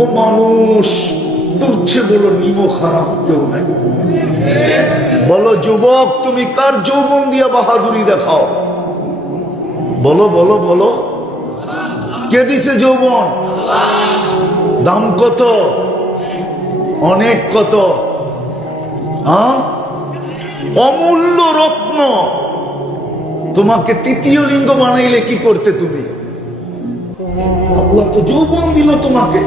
ও মানুষ, তোর চেয়ে বলো নিমো খারাপ কেউ নাই। বলো যুবক, তুমি কার যৌবন দিয়া বাহাদুরি দেখাও? বলো বলো বলো, কে দিছে যৌবন? দাম কত? অনেক কত? অমূল্য রত্ন। তোমাকে তৃতীয় লিঙ্গ বানাইলে কি করতে তুমি? আল্লাহ তো যৌবন দিল তোমাকে,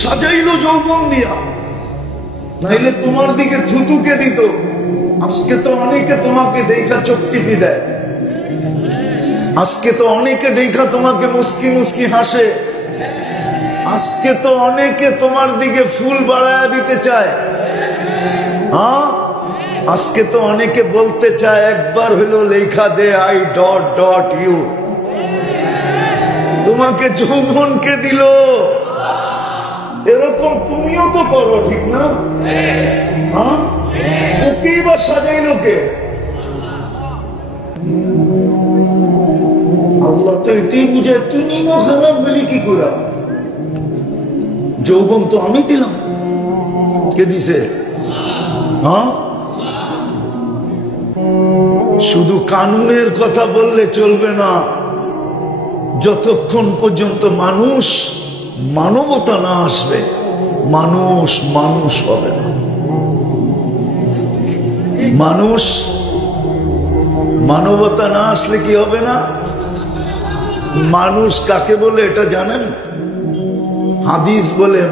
সাজাইলো যৌবন দিয়া, নাইলে তোমার দিকে থুতুকে দিত। আজকে তো অনেকে তোমাকে দেখা চোখ টিপি দেয়, আজকে তো অনেকে দেখা তোমাকে মুস্কি মুস্কি হাসে, আজকে তো অনেকে তোমার দিকে ফুল বাড়ায়া দিতে চায়। আজকে তো অনেকে বলতে চায় একবার হলো লেখা দে আই ডট ডট ইউ। তোমাকে যৌবনকে দিল, এরকম তুমিও তো করো, ঠিক না? ওকেই বা সাজাইল কে? আল্লাহ তো এটাই বুঝে, তুমিও খারাপ বলি কি করে? যৌবন তো আমি দিলাম, কে দিছে? শুধু কানুনের কথা বললে চলবে না, যতক্ষণ পর্যন্ত মানুষ মানবতা না আসবে, মানুষ মানুষ হবে না। মানুষ মানবতা না আসলে কি হবে না? মানুষ কাকে বলে এটা জানেন? হাদিস বলে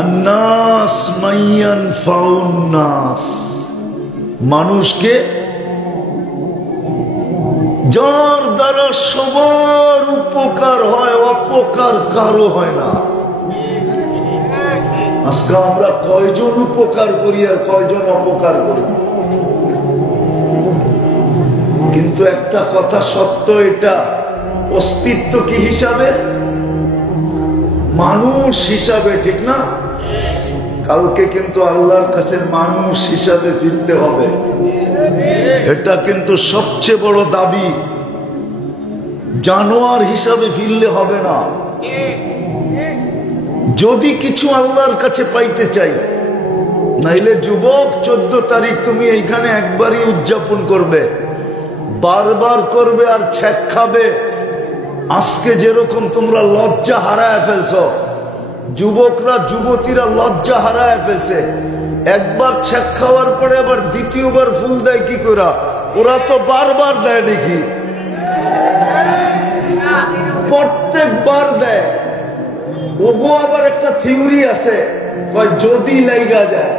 আন্নাস মাইয়ান ফাউন্নাস, মানুষকে যার দ্বারা সবার উপকার হয়, অপকার কারো হয় না। আজকে আমরা কয়জন উপকার করি আর কয়জন অপকার করি? কিন্তু একটা কথা সত্য, এটা অস্তিত্ব কি হিসাবে? মানুষ হিসাবে, ঠিক না? কালকে কিন্তু আল্লাহর কাছে মানুষ হিসাবে ফিরতে হবে, এটা কিন্তু সবচেয়ে বড় দাবি। জানোয়ার হিসাবে ফিরলে হবে না। যদি কিছু আল্লাহর কাছে পাইতে চাই, নাইলে যুবক 14 তারিখ তুমি এইখানে একবারই উদযাপন করবে, বারবার করবে আর ছ্যাক খাবে। আজকে যেরকম তোমরা লজ্জা হারায় ফেলছ, যুবকরা যুবতীরা লজ্জা হারায় ফেলছে। একবার ছ্যাক খাওয়ার পরে আবার দ্বিতীয়বার ফুল দেয় কি করে? ওরা তো বারবার দেয়, দেখি প্রত্যেকবার দেয়। ওগো আবার একটা থিওরি আছে, যদি লাইগা যায়।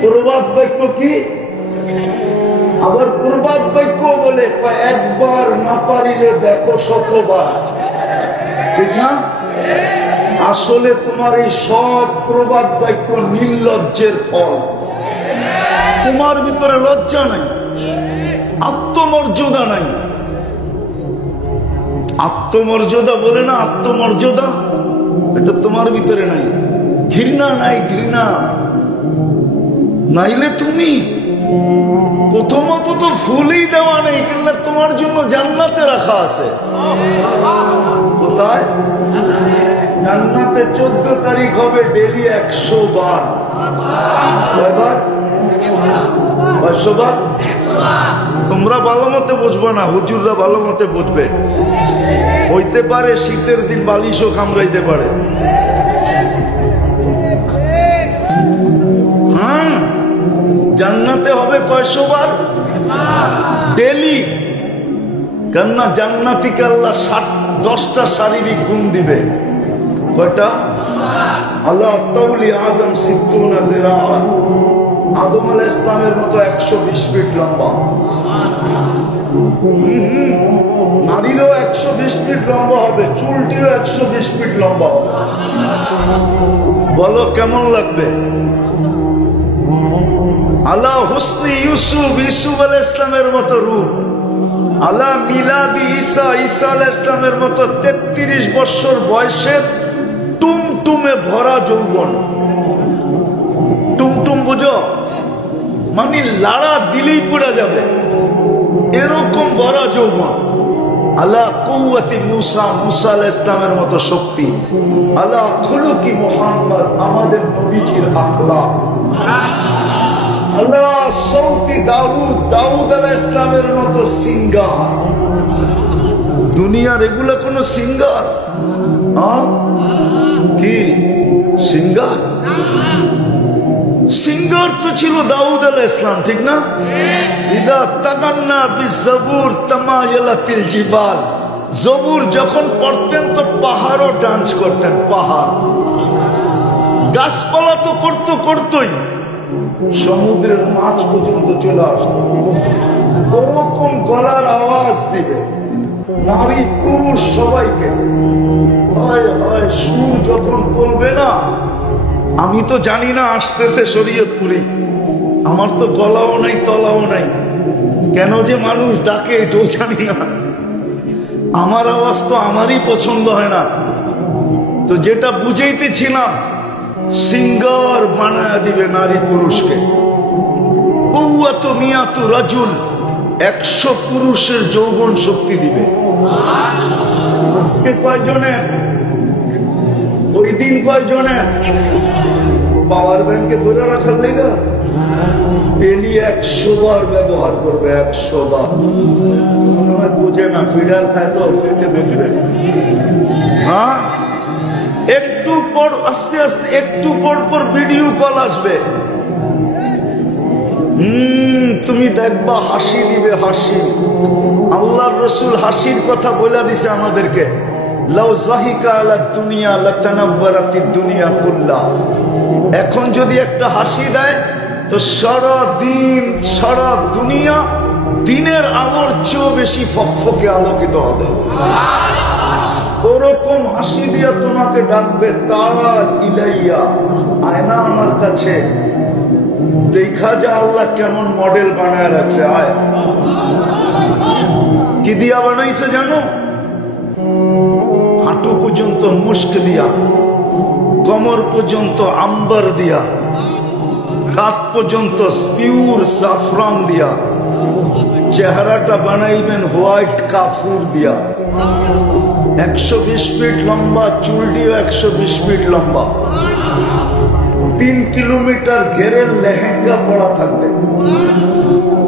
প্রবাদ বাক্য কি? আবার প্রবাদ বাক্য বলে একবার না পারিলে দেখো শতবার, ঠিক না? আসলে তোমার এই সব প্রবাদ বাক্য নির্লজ্জের ফল। তোমার ভিতরে লজ্জা নাই, আত্মমর্যাদা নাই। আত্মমর্যাদা বলে না, আত্মমর্যাদা এটা তোমার ভিতরে নাই। ঘৃণা নাই, ঘৃণা নাইলে তুমি প্রথমত তো ফুলই দেওয়া নেই, কিন্তু তোমার জন্য জান্নাতে রাখা আছে। কোথায়? জান্নাতে 14 তারিখ হবে ডেলি 100 বার। কয়বার? 100 বার। তোমরা ভালো মতে বুঝবো না, হুজুররা ভালো মতে বুঝবে। হইতে পারে শীতের দিন বালিশও কামড়াইতে পারে। জান্নাতে হবে কয়শো বার? ডেলি। কেননা জান্নাতিকে আল্লাহ 10টা শারীরিক গুণ দিবে। কয়টা? আল্লাহ তাউলি আদম 60 জিরাআন, আদম আলাইহিস সালামের মতো 120 ফিট লম্বা। নারীরও 120 ফিট লম্বা হবে, চুলটিও 120 ফিট লম্বা হবে। বলো কেমন লাগবে? আলা হুসনি ইউসুফ, ইউসুফ আলাইহিস সালামের মতো রূপ। আলা মিলাদি ঈসা, ঈসা আলাইহিস সালামের মতো 33 বছর বয়সে টুমটুমে ভরা যৌবন। টুমটুম বুঝো? মানে লাড়া দিলেই পড়ে যাবে, এরকম ভরা যৌবন। আলা কুওয়াতি মুসা, মুসা আলাইহিস সালামের মতো শক্তি। আলা খুলুকি মুহাম্মদ, আমাদের নবীজির আখলাক। আলা সৌতি দাউদ, দাউদ আলাইহিস সালামের মতো সিঙ্গার। দুনিয়ার এগুলা কোন সিঙ্গার? কি সিঙ্গার? সিঙ্গার তো ছিল দাউদ আলাইহিস সালাম, ঠিক না? ইদা তাগান্না বিজবুর তামায়ালাতিল জিবাল, জবুর যখন পড়তেন তো পাহাড়ও ডান্স করতেন। পাহাড়, গাছপালা তো করতোই, সমুদ্রের মাছ পর্যন্ত চলে আসতো। ওরকম গলার আওয়াজ দিবে, নারী পুরুষ সবাইকে। হয় হয় সুর যখন পড়বে না, আমি তো জানি না আসতেছে শরীয়তপুরি, আমার তো গলাও নাই তলাও নাই, কেন যে মানুষ ডাকে এটাও জানি না। আমার আওয়াজ তো আমারই পছন্দ হয় না। তো যেটা বুঝাইতেছিলাম, সিঙ্গার বানায়া দিবে নারী পুরুষকে। কুওয়াতু মিয়াতু রাজুল, 100 পুরুষের যৌবন শক্তি দিবে। আজকে কয়জনে, ওই দিন কয়জনে পাওয়ার ব্যাংকে ধরে রাখার লেগা ডেলি 100 বার ব্যবহার করবে। 100 বার। মনে হয় বুঝে না, ফিডার খায় তো পেটে বেঁচবে। হ্যাঁ, একটু পর আস্তে আস্তে একটু পর পর ভিডিও কল আসবে। তুমি দেখবা হাসি দিবে, হাসি। আল্লাহর রাসূল হাসির কথা বলে দিছে আমাদেরকে। লাউ যাহিকা আলা দুনিয়া লাতানাওয়ারাতিদ দুনিয়া কুল্লা। এখন যদি একটা হাসি দেয় তো সারা দিন, সারা দুনিয়া দিনের আলোর চেয়েও বেশি ফকফকে আলোকিত হবে। ওরকম হাসি দিয়া তোমাকে ডাকবে, তাআল ইলাইয়া, আয়না আমার কাছে, দেখা যা আল্লাহ কেমন মডেল বানায় রাখছে। আয়, কি দিয়া বানাইছে জানো? হাঁটু পর্যন্ত মুস্ক দিয়া, কোমর পর্যন্ত আম্বার দিয়া, কাপ পর্যন্ত পিওর সাফরান দিয়া, চেহারাটা বানাইবেন হোয়াইট কাফুর দিয়া। 120 ফিট লম্বা, চুলটিও 120 ফিট লম্বা। 3 কিলোমিটার ঘেরের লেহেঙ্গা পরা থাকবে,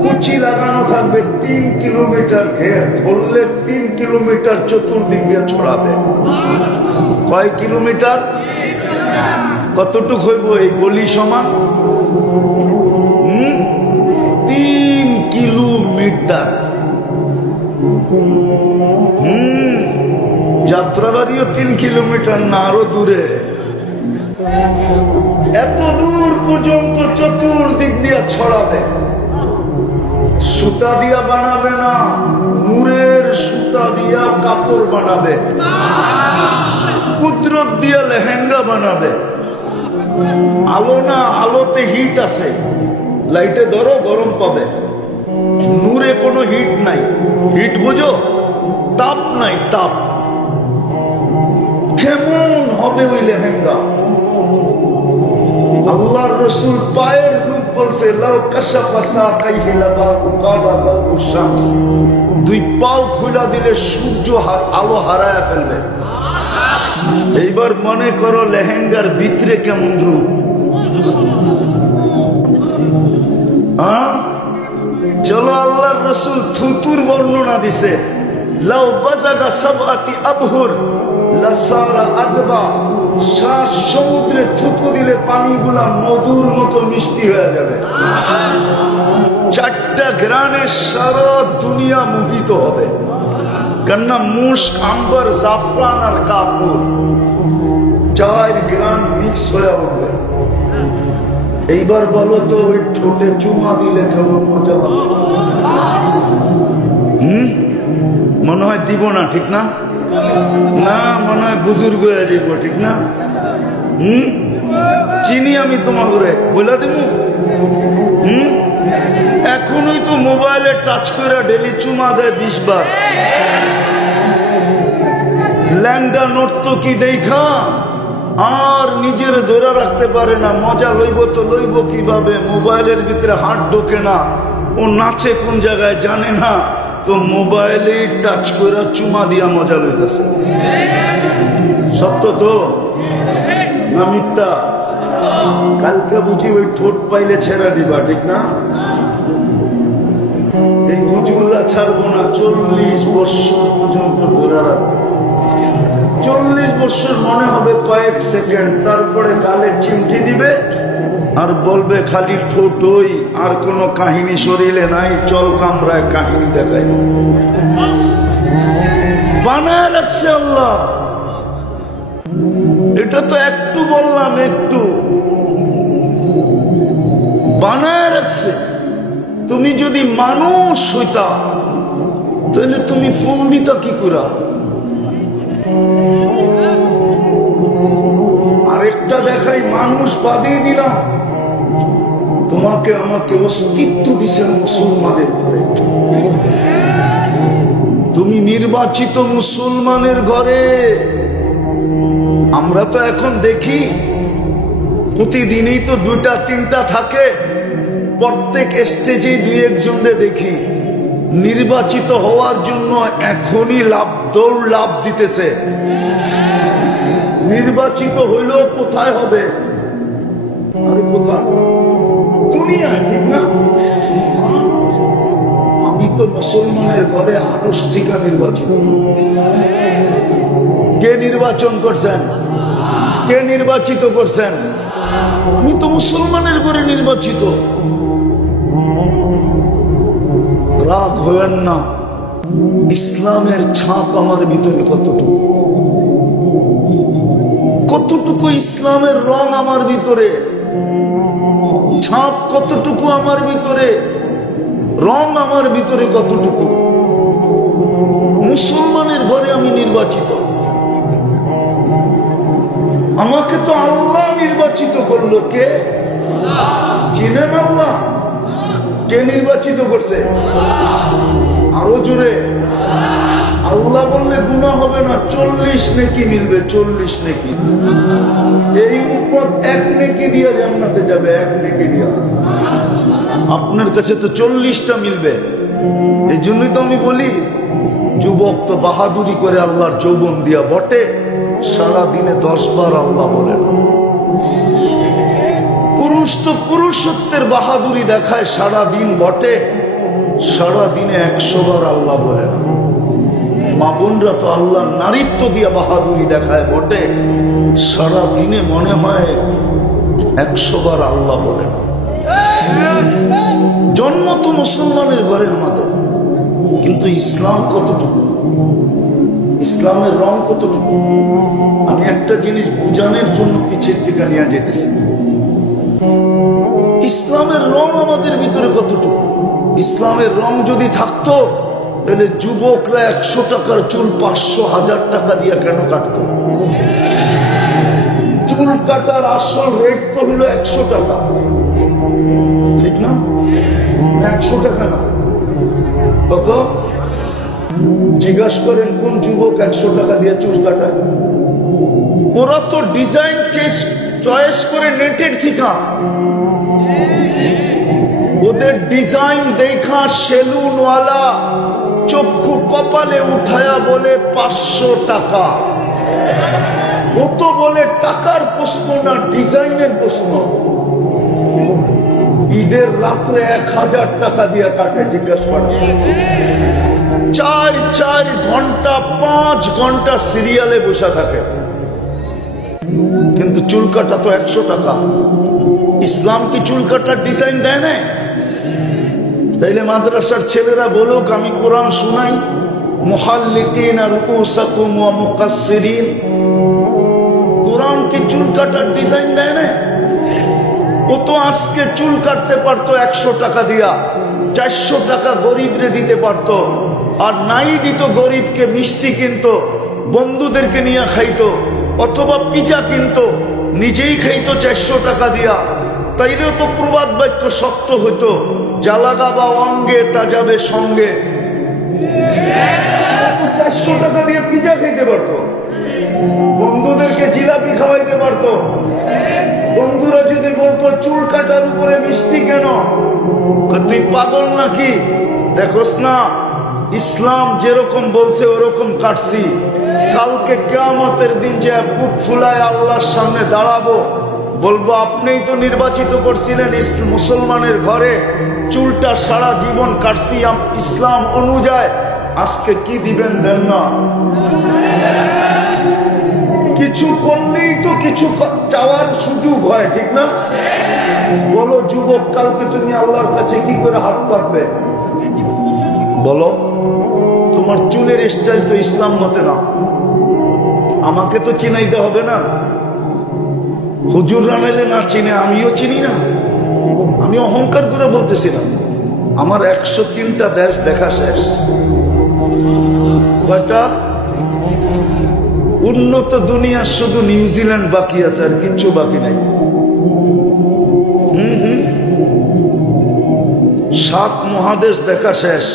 কুচি লাগানো থাকবে 3 কিলোমিটার ঘের, ধরলে 3 কিলোমিটার চতুর্দিক দিয়ে ছড়াবে। কয় কিলোমিটার? কতটুক হইব এই গলি সমান? 3 কিলোমিটার। যাত্রাবাড়িও 3 কিলোমিটার না, আরো দূরে। এত দূর পর্যন্ত চতুর্দিক দিয়ে ছড়াবে। সুতা দিয়া বানাবে না, নূরের সুতা দিয়া কাপড় বানাবে, কুদরত দিয়া লেহেঙ্গা বানাবে। আলো না, আলোতে হিট আছে, লাইটে ধরো গরম পাবে। নূরে কোনো হিট নাই, হিট বুঝো, তাপ নাই, তাপ। কেমন হবে ওই লেহেঙ্গা? আল্লাহর রাসূল পায়ের রূপ বলছে, লাউ কাশাফা সাকাইহি লাবাহু কাবাযাহু শামস। 2 পাও খুলা দিলে সূর্য আলো হারায়া ফেলবে। এইবার মনে করো লেহেঙ্গার ভিতরে কেমন রূপ। চলো, আল্লাহর রাসূল থুতুর বর্ণনা দিছে, লাউ বাযাগা সাবআতি আবহুর লাসারা আদবা। 7 সমুদ্রে থুতু দিলে পানিগুলা মধুর মতো মিষ্টি হয়ে যাবে। 4টা গ্রানে সারা দুনিয়া মোহিত হবে, কেননা মুস্ক, আম্বার, জাফরান আর কাফুর 4 গ্রান মিক্স হয়ে উঠবে। এইবার বলো তো, ওই ঠোঁটে চুমা দিলে কেমন মজা হবে? মনে হয় দিব না, ঠিক না? না, মনে হয় বুজুর্গ হয়ে যাইব, ঠিক না? চিনি আমি তোমার ঘরে বলে দেব। এখনই তো মোবাইলে টাচ করে ডেলি চুমা দেয় 20 বার। ল্যাংডা নড়তো কি দেখা, আর নিজের ধরে রাখতে পারে না। মজা লইব তো লইব কিভাবে? মোবাইলের ভিতরে হাত ঢোকে না, ও নাচে কোন জায়গায় জানে না, তো মোবাইলে টাচ করে চুমা দিয়া মজা লইতেছে। সত্য তো না মিথ্যা? কালকে বুঝি ওই ঠোঁট পাইলে ছেড়ে দিবা, ঠিক না? এই গুজগুলা ছাড়বো না, 40 বছর পর্যন্ত ধরে রাখবো। 40 বছর মনে হবে কয়েক সেকেন্ড, তারপরে গালে চিমটি দিবে আর বলবে খালি ঠোঁটই, আর কোনো কাহিনী শরীরে নাই, চল কামরায় কাহিনী দেখাই। বানায় রাখছে আল্লাহ। এটা তো একটু বললাম, একটু বানায় রাখছে। তুমি যদি মানুষ হইতা তাহলে তুমি ফুল দিতা কি করে? আরেকটা দেখাই, মানুষ বাদিয়ে দিলাম, তোমাকে আমাকে অস্তিত্ব দিছেন মুসলমানের ঘরে। তুমি নির্বাচিত মুসলমানের ঘরে। আমরা তো এখন দেখি প্রতিদিনই তো 2-3টা থাকে, প্রত্যেক স্টেজে 2-1 দেখি নির্বাচিত হওয়ার জন্য এখনই দৌড় লাভ দিতেছে। নির্বাচিত হইলেও কোথায় হবে? আর কোথায়? দুনিয়ায়, ঠিক না? আমি তো মুসলমানের ঘরে আরশ থেকে নির্বাচিত। কে নির্বাচন করছেন? কে নির্বাচিত করছেন? আমি তো মুসলমানের ঘরে নির্বাচিত। রাগ হবেন না, ইসলামের ছাপ আমার ভিতরে কতটুকু, কতটুকু ইসলামের রং আমার ভিতরে, ছাপ কতটুকু আমার ভিতরে, রং আমার ভিতরে কতটুকু। মুসলমানের ঘরে আমি নির্বাচিত। আমাকে তো আল্লাহ নির্বাচিত করলো। কে? চিনেন আল্লাহ? কে নির্বাচিত করছে? আরো জোরে। আল্লাহ বললে গুনাহ হবে না, 40 নেকি মিলবে, 40 নেকি। এই উপর 1 নেকি দিয়া জান্নাতে যাবে, 1 নেকি দিয়া। আপনার কাছে তো 40টা মিলবে। এই জন্যই তো আমি বলি, যুবক তো বাহাদুরি করে আল্লাহর যৌবন দিয়া বটে, সারা দিনে 10 বার আল্লাহ বলে না। পুরুষ তো পুরুষত্বের বাহাদুরি দেখায় সারা দিন বটে, সারা দিনে 100 বার আল্লাহ বলে না। মা বোনরা তো আল্লাহ নারীত্ব দিয়া বাহাদুরি দেখায় বটে, সারা দিনে মনে হয় 100 বার আল্লাহ বলে না। জন্ম তো মুসলমানের ঘরে আমাদের, কিন্তু ইসলাম কতটুকু, ইসলামের রং কতটুকু। আমি একটা জিনিস বুঝানোর জন্য পিছের দিকে নিয়ে যেতেছি। ইসলামের রং আমাদের ভিতরে কতটুকু। ইসলামের রং যদি থাকতো তাহলে যুবকরা 100 টাকার চুল 500-1000 টাকা দিয়ে কেন কাটতো? চুল কাটার আসল রেট তো হলো 100 টাকা, ঠিক না? 100 টাকা না, কত? জিজ্ঞাসা করেন কোন যুবক 100 টাকা দিয়ে চুল কাটায়? ওরা তো ডিজাইন চয়েস করে নেটের থেকে, ওদের ডিজাইন দেখা সেলুনওয়ালা চক্ষু কপালে উঠায়া বলে 500 টাকা। ও তো বলে টাকার প্রশ্ন না, ডিজাইনের প্রশ্ন। ঈদের রাত্রে 1000 টাকা দিয়ে কাটে, জিজ্ঞাসা করা। 4 ঘন্টা 5 ঘন্টা সিরিয়ালে বসে থাকে, কিন্তু চুল কাটা তো 100 টাকা। ইসলাম কি চুল কাটার ডিজাইন দেয় না? তাইলে মাদ্রাসার ছেলেরা বলুক, আমি কোরআন শুনাই, মুহাল্লিকিনা রুউসাকুম ওয়া মুকাসসিরিন। কোরআন কি চুল কাটার ডিজাইন দেয় না? ও তো আজকে চুল কাটতে পারতো 100 টাকা দিয়া, 400 টাকা গরিবরে দিতে পারতো, আর নাই দিত গরিবকে মিষ্টি কিনতো, বন্ধুদেরকে নিয়ে খাইতো, অথবা পিজা কিনতো, নিজেই খাইতো 400 টাকা দিয়া। তাইলেও তো প্রবাদ বাক্য সত্য হইতো, জ্বালাগা বা অঙ্গে তা যাবে সঙ্গে। 400 টাকা দিয়ে পিজা খাইতে পারতো, বন্ধুদেরকে জিলাপি খাওয়াইতে পারতো। বন্ধুরা যদি বলতো চুল কাটার উপরে মিষ্টি কেন, তুই পাগল নাকি? দেখোস না ইসলাম যেরকম বলছে ওরকম কাটছি। কালকে কিয়ামতের দিন যে বুক ফুলায় আল্লাহর সামনে দাঁড়াবো, বলবো আপনিই তো নির্বাচিত করছিলেন মুসলমানের ঘরে, চুলটা সারা জীবন কাটছি ইসলাম অনুযায়ী, আজকে কি দিবেন দেন না? কিছু করলেই তো কিছু চাওয়ার সুযোগ হয়, ঠিক না? বলো যুবক, কালকে তুমি আল্লাহর কাছে কি করে হাত পাতবে? বলো, তোমার চুলের স্টাইল তো ইসলাম মতে না, আমাকে তো চিনাইতে হবে না। হুজুর রানাইলে না চিনে আমিও চিনি না। আমি অহংকার করে বলতেছিলাম, আমার 103টা দেশ দেখা শেষ। কয়টা? উন্নত দুনিয়ার শুধু নিউজিল্যান্ড বাকি আছে, আর কিচ্ছু বাকি নাই। 7 মহাদেশ দেখা শেষ।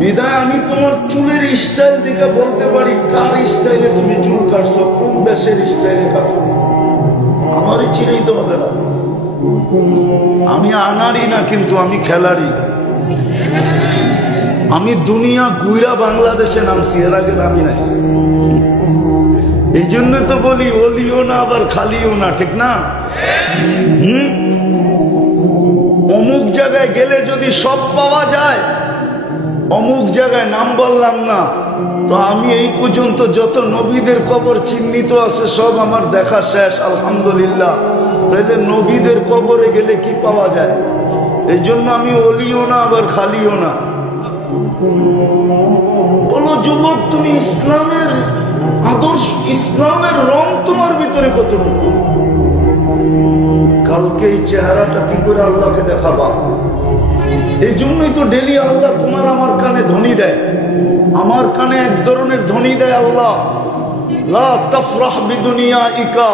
বিদায় আমি তোমার চুলের স্টাইল দেখে বলতে পারি কার স্টাইলে তুমি চুল কাটছো, কোন দেশের স্টাইলে কাটছো, আমারই চিনাইতে হবে না। আমি আনারই না, কিন্তু আমি খেলারই। আমি দুনিয়া ঘুরা বাংলাদেশে নামছি, এর আগে নামি নাই। এই জন্য তো বলি ওলিও না আবার খালিও না, ঠিক না? অমুক জায়গায় গেলে যদি সব পাওয়া যায়, অমুক জায়গায় নাম বললাম না, তো আমি এই পর্যন্ত যত নবীদের কবর চিহ্নিত আছে সব আমার দেখা শেষ, আলহামদুলিল্লাহ। তাইলে নবীদের কবরে গেলে কি পাওয়া যায়? এই জন্য আমি ওলিও না আবার খালিও না। বলো যুবক, তুমি ইসলামের আদর্শ, ইসলামের রং তোমার ভিতরে কতটুকু? কালকে এই চেহারাটা কি করে আল্লাহকে দেখাবা? এই জন্যই তো ডেলি আল্লাহ তোমার আমার কানে ধ্বনি দেয়, আমার কানে এক ধরনের ধ্বনি দেয় আল্লাহ, লা তাফরাহ বিদুনিয়াইকা।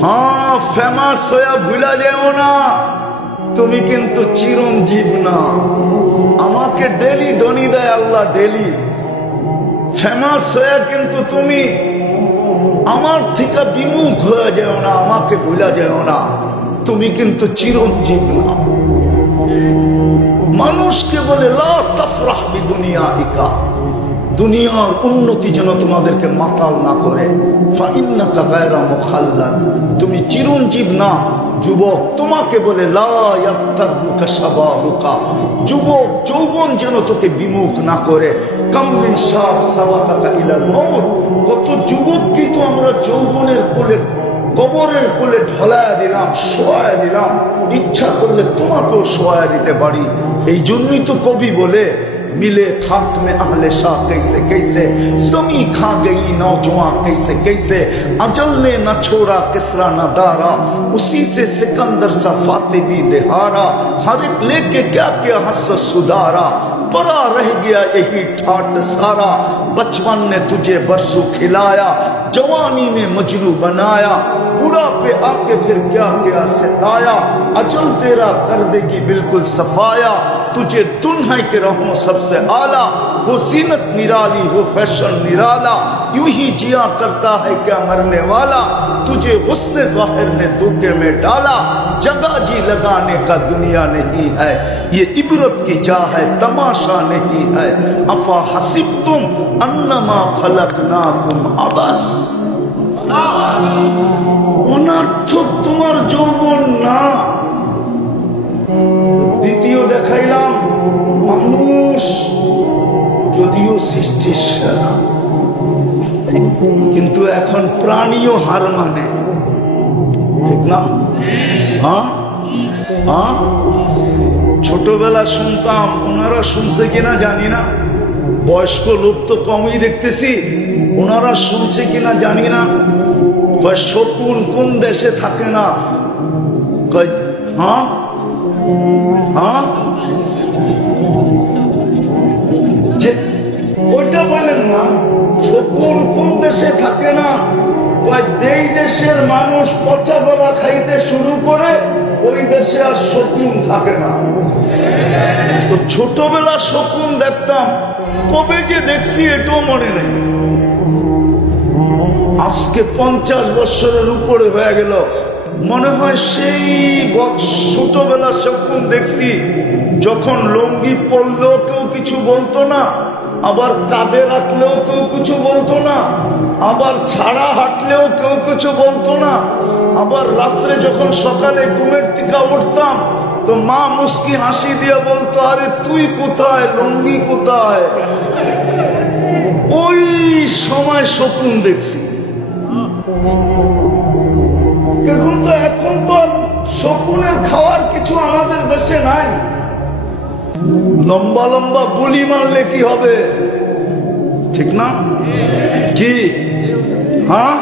হ্যাঁ, ফেমাস হয়ে ভুলা যেও না, তুমি কিন্তু চিরঞ্জীব না। আমাকে ডেলি ধ্বনি দেয় আল্লাহ, ডেলি। ফেমাস হয়ে কিন্তু তুমি আমার থেকে বিমুখ হয়ে যেও না, আমাকে ভুলা যেও না, তুমি কিন্তু চিরঞ্জীব না। মানুষকে বলে লা তাফরাহ বিদুনিয়াইকা, দুনিয়ার উন্নতি যেন তোমাদেরকে মাতাল না করে। ফাইন্নাকা গায়রা মুখাল্লাদ, তুমি চিরঞ্জীব না। যুবক, তোমাকে বলে লা ইয়াক্তারুকা শাবাবুকা, যুবক যৌবন যেন তোকে বিমুখ না করে। কাম মিন শাব সাবাকাকা ইলাল মউত, কত যুবককে তো আমরা যৌবনের কোলে, কবরের কোলে ঢলায়া দিলাম, শোয়া দিলাম। ইচ্ছা করলে তোমাকেও শোয়া দিতে পারি। এই জন্যই তো কবি বলে, मिले खाक में अहले शाह कैसे कैसे, समी खा गई नौजवान कैसे कैसे, अजल ने न छोड़ा किसरा न दारा, उसी से सिकंदर सा फाते भी देहारा, हर एक लेके क्या क्या हंस सुधारा, परा रह गया यही ठाट सारा, बचपन ने तुझे बरसों खिलाया, जवानी में मजनू बनाया, बुढ़ापे आके फिर क्या क्या सताया, अजल तेरा कर देगी बिल्कुल सफाया, तुझे दुल्हन के रहूं सबसे आला, हो सीनत निराली हो फैशन निराला, यूं ही जिया करता है क्या मरने वाला, तुझे हुस्न ज़ाहिर ने धोखे में डाला, जगह जी लगाने का दुनिया नहीं है, ये इबरत की जा है तमाशा नहीं है, अफा हसिबतुम अन्नमा खलकनाकुम अबस। অনর্থক তোমার যৌবন না। দ্বিতীয় দেখাইলাম, মানুষ যদিও সৃষ্টির সেরা, কিন্তু এখন প্রাণীও হার মানে, ঠিক না? হ্যাঁ হ্যাঁ, ছোটবেলা শুনতাম, ওনারা শুনছে কিনা জানি না, বয়স্ক লোক তো কমই দেখতেছি, ওনারা শুনছে কিনা জানি না, শকুন কোন দেশে থাকে না, হ্যাঁ হ্যাঁ, ওইটা বলেন না, শকুন কোন দেশে থাকে না, যেই দেশের মানুষ পচা গলা খাইতে শুরু করে ওই দেশে আর শকুন থাকে না। তো ছোটবেলা শকুন দেখতাম, কবে যে দেখছি এটাও মনে নেই। আজকে 50 বছরের উপরে হয়ে গেল, মনে হয় সেই ছোটবেলা স্বপ্ন দেখছি, যখন লুঙ্গি পরলেও কেউ কিছু বলতো না, আবার কাঁধে রাখলেও কেউ কিছু বলতো না, আবার ছাড়া হাঁটলেও কেউ কিছু বলতো না, আবার রাত্রে যখন সকালে ঘুমের থেকে উঠতাম তো মা মুস্কি হাসি দিয়ে বলতো, আরে তুই কোথায়, লুঙ্গি কোথায়। ওই সময় স্বপ্ন দেখছি। এখন তো আর স্বপ্নের খাওয়ার কিছু আমাদের দেশে নাই। লম্বা লম্বা গুলি মারলে কি হবে, ঠিক না? কি হ্যাঁ,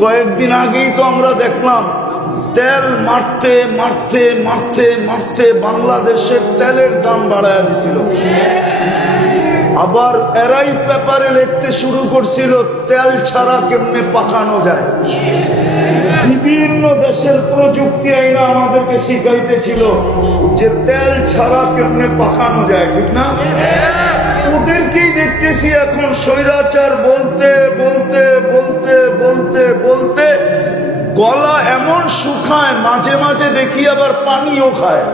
কয়েকদিন আগেই তো আমরা দেখলাম তেল মারতে মারতে মারতে মারতে বাংলাদেশের তেলের দাম বাড়ায় দিছিল। আবার এরাই পেপারে লিখতে শুরু করছিল তেল ছাড়া কেমনে পাকানো যায়। বিভিন্ন দেশের প্রযুক্তি আইনা আমাদেরকে শিখাইতেছিল যে তেল ছাড়া কেমনে পাকানো যায়, ঠিক না? ওদেরকেই দেখতেছি এখন স্বৈরাচার বলতে বলতে বলতে বলতে বলতে গলা এমন শুকায়, মাঝে মাঝে দেখি আবার পানিও খায়,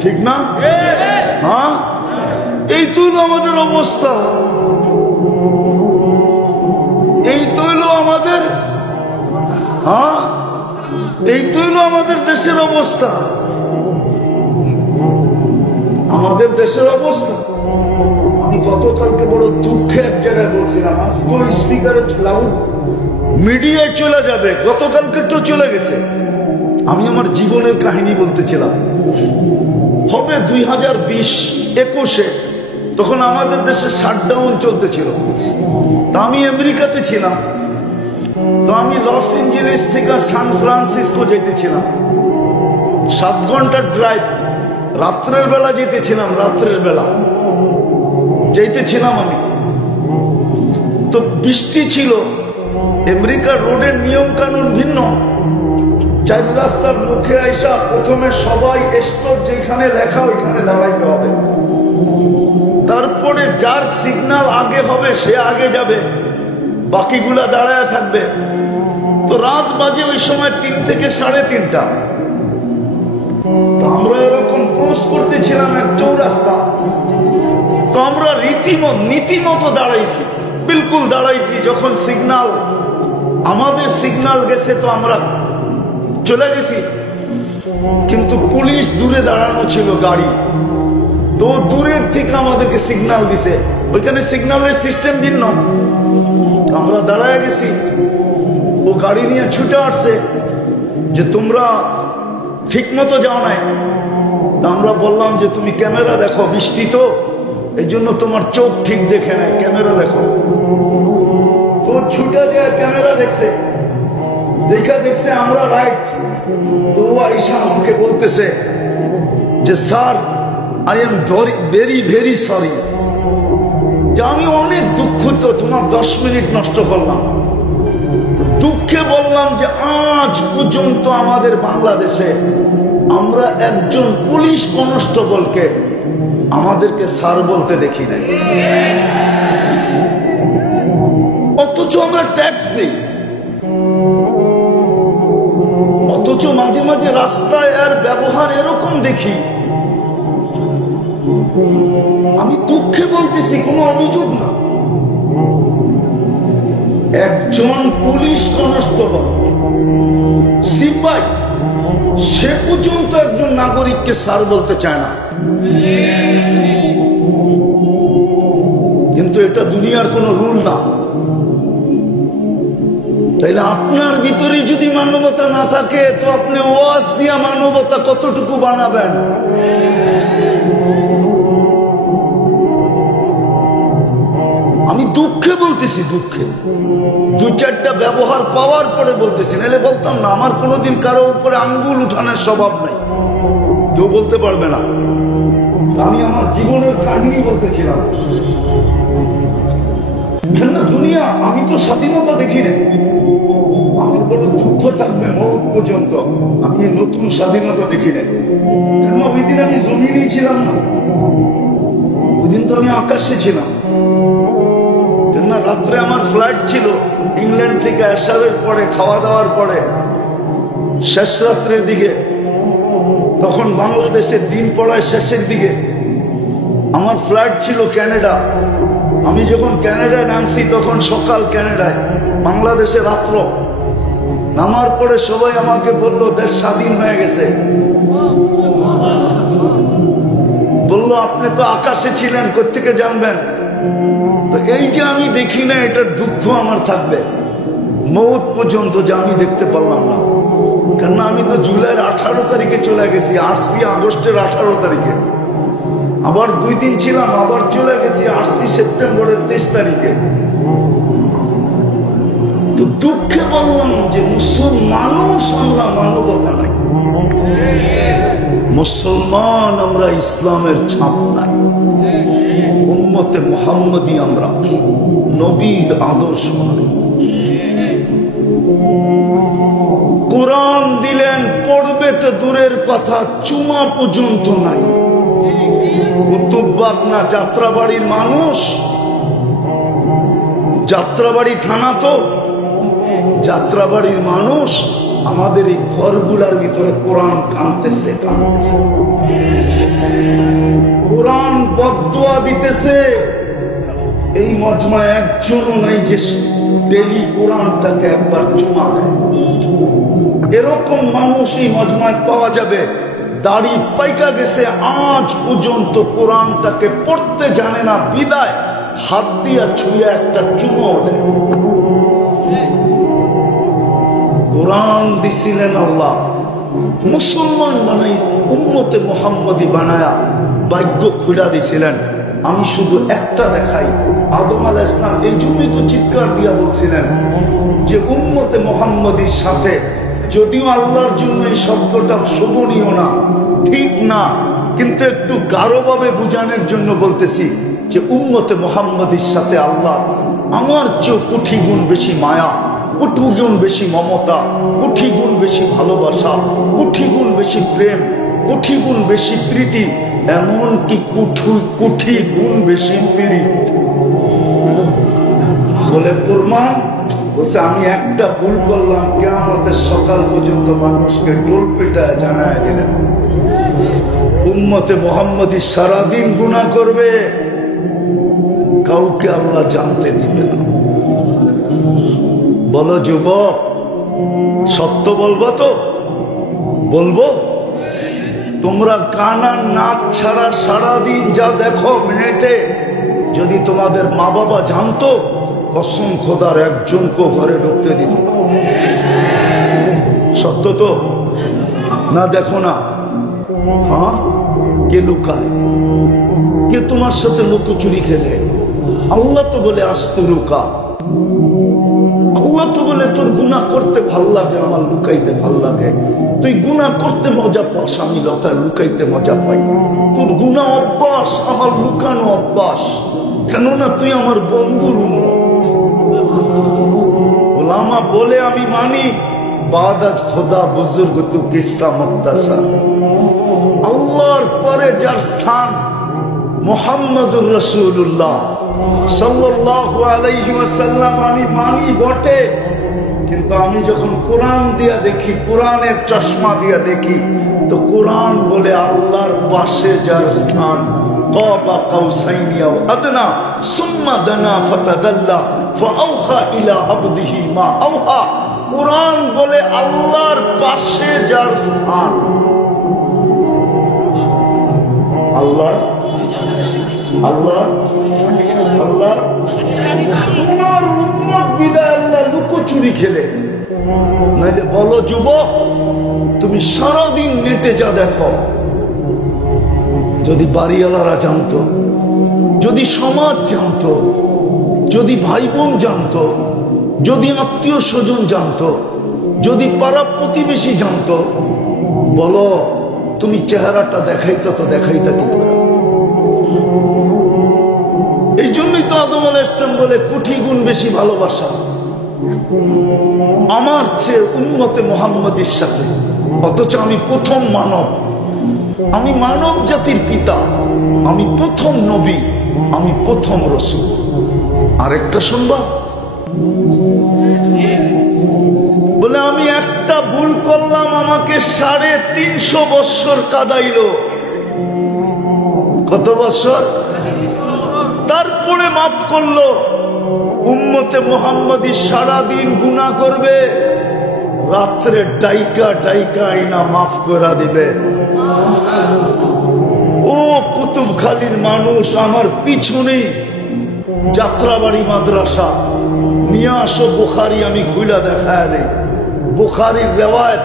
ঠিক না? হ্যাঁ, এই তো আমাদের অবস্থা, এই তো আমাদের, হ্যাঁ এই তো আমাদের দেশের অবস্থা, আমাদের দেশের অবস্থা। আমি গতকালকে বড় দুঃখে এক জায়গায় বলছিলাম, আজকে স্পিকারে লাউড মিডিয়ায় চলে যাবে, গতকালকে তো চলে গেছে। আমি আমার জীবনের কাহিনী বলতেছিলাম, হবে 2020-21-এ, তখন আমাদের দেশে শাটডাউন চলতেছিল। তা আমি আমেরিকাতে ছিলাম, তো আমি লস এঞ্জেলেস থেকে সান ফ্রান্সিসকো যেতেছিলাম, 7 ঘন্টার ড্রাইভ। রাত্রের বেলা যেতেছিলাম, রাত্রের বেলা যেতেছিলাম আমি, তো বৃষ্টি ছিল। আমেরিকার রোডের নিয়ম কানুন ভিন্ন। 4 রাস্তার মুখে আইসা প্রথমে সবাই স্টপ যেখানে লেখা ওইখানে দাঁড়াইতে হবে, তারপরে যার সিগন্যাল আগে হবে সে আগে যাবে, বাকিগুলা দাঁড়ায় থাকবে। তো রাত বাজে ওই সময় 3 থেকে 3:30। তো আমরা এরকম ক্রস করতেছিলাম এক চৌরাস্তা, তো আমরা নীতিমতো দাঁড়াইছি, বিলকুল দাঁড়াইছি। যখন সিগন্যাল, আমাদের সিগন্যাল গেছে তো আমরা চলে গেছি, কিন্তু পুলিশ দূরে দাঁড়ানো ছিল গাড়ি, তো দূরের থেকে আমাদেরকে সিগন্যাল দিছে। ওইখানে সিগন্যালের সিস্টেম ভিন্ন। আমরা দাঁড়ায় গেছি, ও গাড়ি নিয়ে ছুটে আসছে যে তোমরা ঠিক মতো যাও নাই। আমরা বললাম যে তুমি ক্যামেরা দেখো, বৃষ্টি তো এই জন্য তোমার চোখ ঠিক দেখে নাই, ক্যামেরা দেখো। তো ছুটে যায় ক্যামেরা দেখছে, দেখছে আমরা রাইট। তো আইসা আমাকে বলতেছে যে sir, I am very very sorry, যে আমি অনেক দুঃখিত, তোমার 10 মিনিট নষ্ট করলাম। দুঃখে বললাম যে আজ পর্যন্ত আমাদের বাংলাদেশে আমরা একজন পুলিশ কনস্টেবলকে আমাদেরকে স্যার বলতে দেখি নাই, অথচ আমরা ট্যাক্স দিই। অথচ মাঝে মাঝে রাস্তায় আর ব্যবহার এরকম দেখি। আমি দুঃখে বলতেছি, কোনো অভিযোগ না। একজন পুলিশ কনস্টেবল, সিপাই, সে পর্যন্ত একজন নাগরিককে স্যার বলতে চায় না। কিন্তু এটা দুনিয়ার কোনো রুল না। তাইলে আপনার ভিতরে যদি মানবতা না থাকে, তো আপনি ওয়াজ দিয়া মানবতা কতটুকু বানাবেন? আমি দুঃখে বলতেছি, দুঃখে 2-4টা ব্যবহার পাওয়ার পরে বলতেছি, নাহলে বলতাম না। আমার কোনোদিন কারো উপরে আঙ্গুল উঠানোর স্বভাব নাই, কেউ বলতে পারবে না। আমি আমার জীবনের কাহিনী বলতেছিলাম। দুনিয়া, আমি তো স্বাধীনতা দেখি না। আমার বড় দুঃখ থাকবে মৌত পর্যন্ত, আমি নতুন স্বাধীনতা দেখি না। কেন ওই দিন আমি জমিনেই ছিলাম না, ওই দিন তো আমি আকাশে ছিলাম। রাত্রে আমার ফ্লাইট ছিল ইংল্যান্ড থেকে, এশারের পরে, খাওয়া দাওয়ার পরে শেষ রাত্রের দিকে, তখন বাংলাদেশের দিন পড়ায় শেষের দিকে। আমার ফ্লাইট ছিল ক্যানাডা। আমি যখন ক্যানাডায় নামছি তখন সকাল ক্যানাডায়, বাংলাদেশে রাত্র। নামার পরে সবাই আমাকে বলল দেশ স্বাধীন হয়ে গেছে। বলল আপনি তো আকাশে ছিলেন, কোত্থেকে জানবেন? তো এই যে আমি দেখি না, এটার দুঃখ আমার থাকবে মৌত পর্যন্ত, যে আমি দেখতে পারলাম না। কেননা আমি তো জুলাইয়ের 18 তারিখে চলে গেছি, আসছি আগস্টের 18 তারিখে, আবার 2 দিন ছিলাম, আবার চলে গেছি, আসছি সেপ্টেম্বরের 23 তারিখে। তো দুঃখে বললাম যে মুসলমানও আমরা মানবতা নাই, মুসলমান আমরা, ইসলামের ছাপ নাই, উম্মতে মুহাম্মদী আমরা, নবীর আদর্শ নাই। কোরআন দিলেন, পড়বে তো দূরের কথা, চুমা পর্যন্ত নাই। কুতুববাগ না যাত্রাবাড়ির মানুষ, যাত্রাবাড়ি থানা তো, যাত্রাবাড়ির মানুষ আমাদের এই ঘরগুলার ভিতরে কোরআন কানতেছে, কোরআন বদদুয়া দিতেছে। এই মজমায় একজনও নাই যে ডেলি কোরআনটাকে একবার চুমা দেয়। এরকম মানুষ এই মজমায় পাওয়া যাবে, দাড়ি পাইকা গেছে, আজ পর্যন্ত কোরআনটাকে পড়তে জানে না, বিদায় হাত দিয়া ছুঁয়ে একটা চুমো দেয়। কোরআন দিছিলেন আল্লাহ, মুসলমান বানাই, উম্মতে মুহাম্মদী বানায়া ভাগ্য খুলে দিছিলেন। আমি শুধু একটা দেখাই, আদম আলাইহিস সালাম এই জন্যই তো চিৎকার দিয়া বলছিলেন যে উম্মতে মুহাম্মদীর সাথে, যদিও আল্লাহর জন্য এই শব্দটা শোভনীয় না, ঠিক না, কিন্তু একটু গাঢ়ভাবে বুঝানোর জন্য বলতেছি যে উম্মতে মুহাম্মদীর সাথে আল্লাহ আমার চেয়ে কোটি গুণ বেশি মায়া, কোটি গুণ বেশি মমতা, কোটি গুণ বেশি ভালোবাসা, কোটি গুণ বেশি প্রেম, কোটি গুণ বেশি প্রীতি, এমনকি কোটি গুণ বেশি পীড়িত। বলে প্রমাণ বলছে, আমি একটা ভুল করলাম, কিয়ামতের সকাল পর্যন্ত মানুষকে টোল পিটায় জানায় দিলেন। উম্মতে মুহাম্মদী সারাদিন গুনাহ করবে, কাউকে আল্লাহ জানতে দিবে না। বলো যুবক, সত্য বলবো তো? বলবো? তোমরা গান আর নাচ ছাড়া সারাদিন যা দেখো মিনিটে, যদি তোমাদের মা বাবা জানতো, কসম খোদার একজনকে ঘরে ঢুকতে দিত। সত্য তো না? দেখো না, হ্যাঁ, কে লুকায়, কে তোমার সাথে লুকোচুরি খেলে? আল্লাহ তো বলে আস্তুরুকা, আল্লাহ তো বলে তোর গুনাহ করতে ভাল লাগে, আমার লুকাইতে ভাল লাগে। তুই গুনাহ করতে মজা পাস, আমি লতায় লুকাইতে মজা পাই। তোর গুনাহ অভ্যাস, আমার লুকানো অভ্যাস, কেননা তুই আমার বন্ধুর উম্মত। ওলামা বলে আমি মানি, বাদ আজ খোদা বুজুর্গ তু কিসসা মুক্তাসা। আল্লাহর পরে যার স্থান মুহাম্মদুর রাসূলুল্লাহ সাল্লাল্লাহু আলাইহি ওয়াসাল্লাম, আমি মানি বটে, কিন্তু আমি যখন কোরআন দিয়া দেখি, কোরআনের চশমা দিয়া দেখি, তো কোরআন বলে আল্লাহর পাশে যার স্থান, কাবা কাউসাইনি আও আদনা সুম্মা দানা ফাতাদাল্লা ফাআওহা ইলা আবদিহি মা আওহা। কোরআন বলে আল্লাহর পাশে যার স্থান, আল্লাহ আল্লাহ আল্লাহ, তোমার উম্মত বিদায় আল্লাহ লুকোচুরি খেলে। নাইলে বলো যুবক, তুমি সারাদিন নেটে যা দেখো, যদি বাড়িওয়ালারা জানতো, যদি সমাজ জানতো, যদি ভাই বোন জানতো, যদি আত্মীয় স্বজন জানতো, যদি পাড়া প্রতিবেশী জানতো, বলো তুমি চেহারাটা দেখাইতো তো দেখাইতা কি করে? এই জন্যই তো আদম আলাইহিস সালাম বলে কোটি গুণ বেশি ভালোবাসা আমার চেয়ে উম্মতে মুহাম্মদীর সাথে। অথচ আমি প্রথম মানব, আমি মানব জাতির পিতা, আমি প্রথম নবী, আমি প্রথম রাসূল। আরেকটা শুনবা? বলে আমি একটা ভুল করলাম, আমাকে 350 বৎসর কাদাইলো। কত বৎসর? তারপরে মাফ করলো। উম্মতে মুহাম্মাদি সারাদিন গুনাহ করবে, রাত্রে ডাইকা ডাইকা আইনা মাফ করে দিবে। ও কুতুবখালীর মানুষ, আমার পিছনেই যাত্রাবাড়ি মাদ্রাসা, নিয়ে আসো বুখারী, আমি খুইলা দেখায় দেই। বুখারীর রিওয়ায়াত,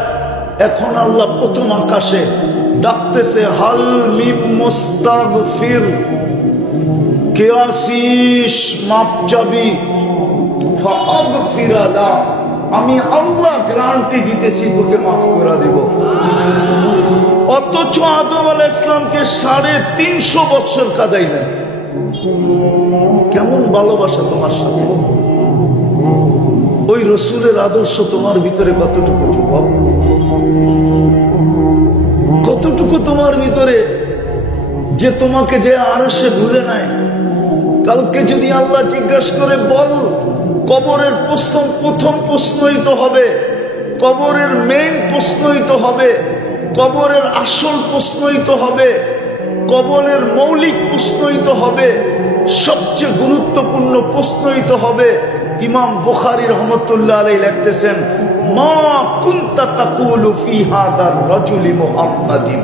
এখন আল্লাহ প্রথম আকাশে ডাকতেছে, হাল মিম মুস্তাগফির, কে আসিস মাপ চাবি, ফাগফির লা, আমি আল্লাহ গ্যারান্টি দিতেছি তোকে মাফ করে দেব। অথচ আদম আলাইহিস সালামকে 350 বছর কাদাইলেন। কেমন ভালোবাসা তোমার সাথে! ওই রসুলের আদর্শ তোমার ভিতরে কতটুকু? কতটুকু তোমার ভিতরে, যে তোমাকে যে আরশে ভুলে নাই। কালকে যদি আল্লাহ জিজ্ঞাসা করে, বল কবরের প্রথম প্রশ্নই তো হবে, কবরের মেইন প্রশ্নই তো হবে, কবরের আসল প্রশ্নই তো হবে, কবরের মৌলিক প্রশ্নই তো হবে, সবচেয়ে গুরুত্বপূর্ণ প্রশ্নই তো হবে। ইমাম বুখারী রহমাতুল্লাহ আলাইহি লিখতেছেন, মা কুনতা তাকুলু ফি হাদার রাজুলি মুহাম্মাদিন।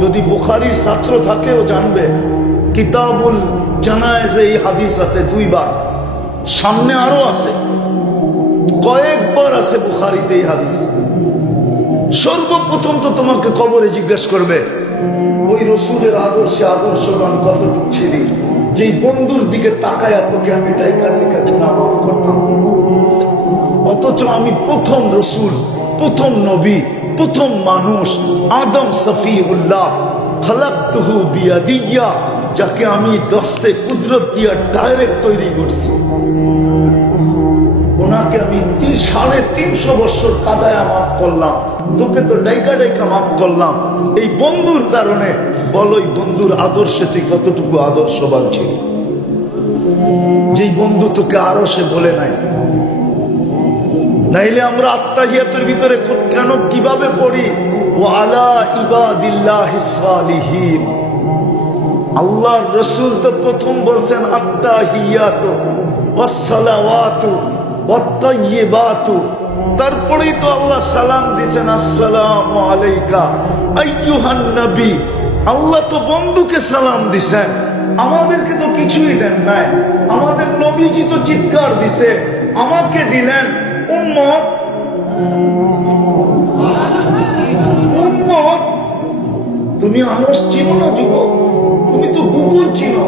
যদি বুখারীর ছাত্র থাকে ও জানবে, কিতাবুল জানায়েজে এই হাদিস আছে 2 বার, সামনে আরো আছে, কয়েকবার আছে বুখারীতে এই হাদিস। সর্বপ্রথম তো তোমাকে কবরে জিজ্ঞেস করবে, ওই রসুলের আদর্শে আদর্শবান কতটুকু ছিলি, যেই বন্ধুর দিকে তাকায়া তোকে আমি ডাইকা ডাইকা গুনাহ মাফ করতাম। অথচ আমি প্রথম রসুল, প্রথম নবী, প্রথম মানুষ, আদম সফিউল্লাহ, খালাকতুহু বিয়াদিয়া, যাকে আমি দস্তে কুদরত দিয়া ডাইরেক্ট তৈরি করছি, ওনাকে আমি 350 বছর কাদায়া মাফ করলাম। তোকে তো ডাইকা ডাইকা মাফ করলাম এই বন্ধুর কারণে। বলো এই বন্ধুর আদর্শে তুই কতটুকু আদর্শবান ছিলি, যেই বন্ধু তোকে আরশে বলে নাই। নাইলে আমরা আত্তাহিয়াতের ভিতরে কেন কিভাবে পড়ি, ওয়া আলা ইবাদিল্লাহিস সালিহিন। আল্লাহর রাসূল তো প্রথম বলছেন আত্তাহিয়াতু ওয়াস সালাওয়াতু ওয়াত তাইয়্যিবাতু, তারপরেই তো আল্লাহ সালাম দিয়েছেন, আসসালামু আলাইকা আইয়ুহান নবী। আল্লাহ তো বন্ধুকে সালাম দিছেন, আমাদেরকে তো কিছুই দেন নাই। আমাদের নবীজি তো চিৎকার দিছে, আমাকে দিলেন উম্মত। উম্মত, তুমি আরশ চিনো না যুবক? তুমি তো গুগল চিনো,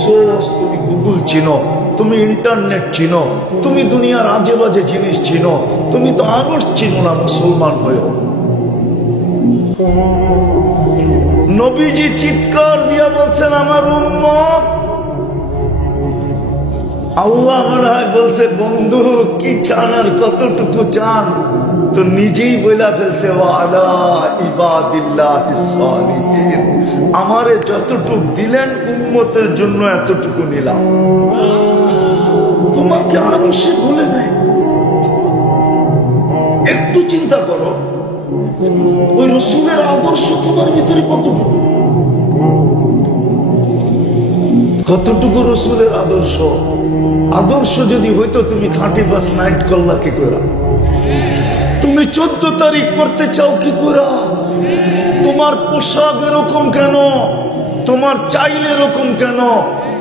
সোর্স, তুমি গুগল চিনো, তুমি ইন্টারনেট চিনো, তুমি দুনিয়ার আজে বাজে জিনিস চিনো, তুমি তো আরশ চিনো না। মুসলমান হয়েও নবীজি চিৎকার দিয়া বলছেন আমার উম্মত। আল্লাহ মনে হয় বলছে, বন্ধু কি চান আর কতটুকু চান? তো নিজেই বইলা ফেলছে, ওয়ালা ইবাদিল্লাহিস সালিহিন, আমারে যতটুকু দিলেন উম্মতের জন্য এতটুকু নিলাম। তোমাকে আরো সে বলে নাই। একটু চিন্তা করো, ওই রসুলের আদর্শ তোমার ভিতরে কতটুকু? কতটুকু রসুলের আদর্শ? আদর্শ যদি হইতো তুমি 31st নাইট করলা কি করে? তুমি 14 তারিখ করতে চাও কি করে? তোমার পোশাক এরকম কেন? তোমার চাইল এরকম কেন?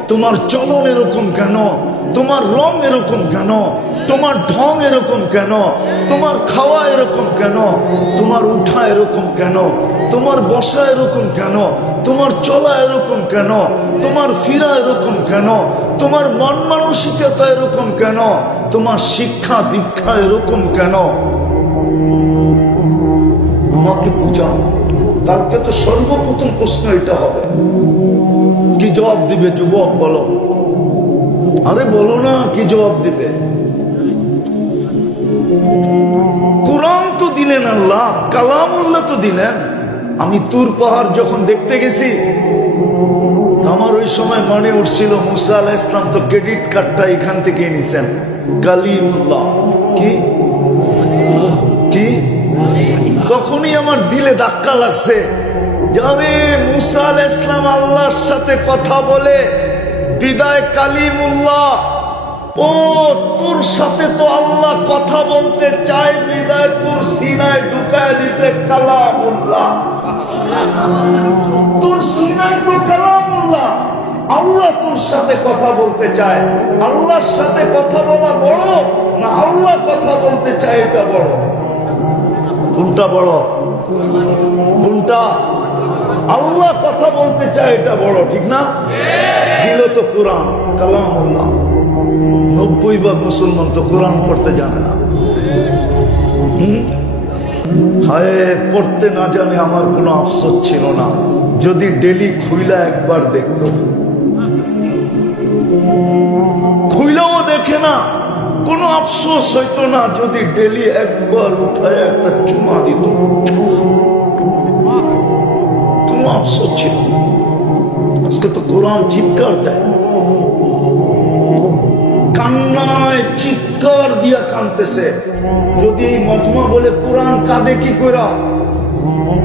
তোমার চলন এরকম কেন? তোমার রং এরকম কেন? তোমার ঢং এরকম কেন? তোমার খাওয়া এরকম কেন? তোমার উঠা এরকম কেন? তোমার বসা এরকম কেন? তোমার চলা এরকম কেন? তোমার ফিরা এরকম কেন? তোমার মন মানসিকতা এরকম কেন? তোমার শিক্ষা দীক্ষা এরকম কেন? আমাকে বুঝাও। তারপরে তো সর্বপ্রথম প্রশ্ন এটা হবে। কি জবাব দিবে যুবক? বলো, আরে বলো না, কি জবাব দিবে? কোরআন তো দিলেন আল্লাহ, কালামুল্লাহ তো দিলেন। আমি তুর পাহাড় যখন দেখতে গেছি, আমার ওই সময় মনে উঠছিল মুসা আলাইহিস সালাম তো ক্রেডিট কার্ডটা এখান থেকে নিছেন, কালিমুল্লাহ। কি কি তখনই আমার দিলে ধাক্কা লাগছে, যারে মুসা আলাইহিস সালাম আল্লাহর সাথে কথা বলে বিদায় কালিমুল্লাহ, ও তোর সাথে তো আল্লাহ কথা বলতে চায় বিদায় তোর সিনায় ঢুকায় দিছে কালামুল্লাহ। তোর সিনায় তো কালামুল্লাহ, আল্লাহ তোর সাথে কথা বলতে চায়। আল্লাহর সাথে কথা বলা বড় না আল্লাহ কথা বলতে চায় এটা বড়? কোনটা বড়? কোনটা? আল্লাহ কথা বলতে চায় এটা বড়, ঠিক না? দিল তো কোরআন কালামুল্লাহ। 90% মুসলমান তো কোরআন পড়তে জানে না। হায়, পড়তে না জানে আমার কোনো আফসোস ছিল না যদি ডেলি খুইলা একবার দেখতো। খুইলাও দেখে না, কোনো আফসোস হইতো না যদি ডেলি একবার উঠায় একটা চুমা দিত, কোনো আফসোস ছিল। আজকে তো কোরআন চিৎকার দেয়, কান্নায় চিৎকার দিয়া কানতেছে। যদি এই মজমা বলে কোরআন কাঁদে কি করা,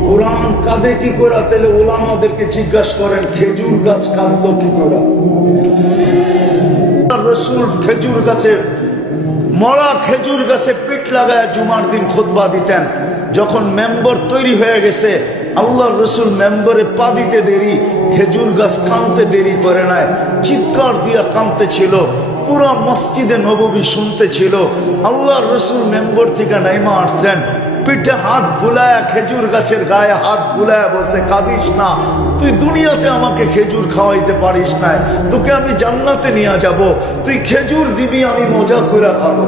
কোরআন কাঁদে কি করা, তাহলে ওলামাদেরকে জিজ্ঞাসা করেন খেজুর গাছ কাঁদলো কি করা? রাসূল খেজুর গাছে, মরা খেজুর গাছে পিঠ লাগায় জুমার দিন খুতবা দিতেন। যখন মেম্বার তৈরি হয়ে গেছে, আল্লাহর রাসূল মেম্বারে পা দিতে দেরি, খেজুর গাছ কাঁদতে দেরি করে নাই, চিৎকার দিয়া কাঁদতে ছিল। পুরা মসজিদে নববী শুনতে ছিল। আল্লাহর রাসূল মেম্বার থেকে নাইমা আসছেন, পিঠে হাত বুলায়া খেজুর গাছের গায়ে হাত বুলায়া বলছে, কাঁদিস না, তুই দুনিয়াতে আমাকে খেজুর খাওয়াইতে পারিস না, তোকে আমি জান্নাতে নিয়ে যাব, তুই খেজুর দিবি, আমি মজা করে খাবো।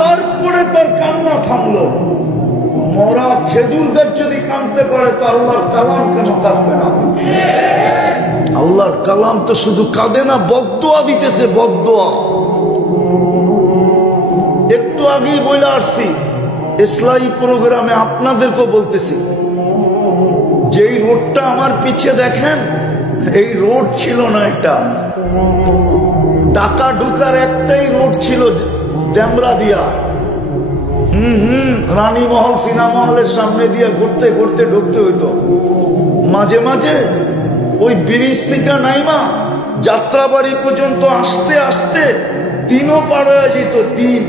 তারপরে তার কান্না থামলো। মরা খেজুর গাছ যদি কাঁদতে পারে তো আল্লাহর কালাম কেন কাঁদবে না? আল্লাহর কালাম তো শুধু কাঁদে না, বদদোয়া দিতেছে, বদদোয়া। একটু আগেই বলে আসছি, ইসলামী প্রোগ্রামে আপনাদেরকেও বলতেছি, যেই রোডটা আমার পিছে দেখেন, এই রোড ছিল না, এটা ঢাকা ঢুকার একটাই রোড ছিল, ডেমরা দিয়া। রানীমহল সিনেমা হলের সামনে দিয়ে ঘুরতে ঘুরতে ঢুকতে হইতো। মাঝে মাঝে ওই ব্রিজ থেকে নাইমা যাত্রাবাড়ি পর্যন্ত আসতে আসতে দিনও পার হয়ে যেত, দিন।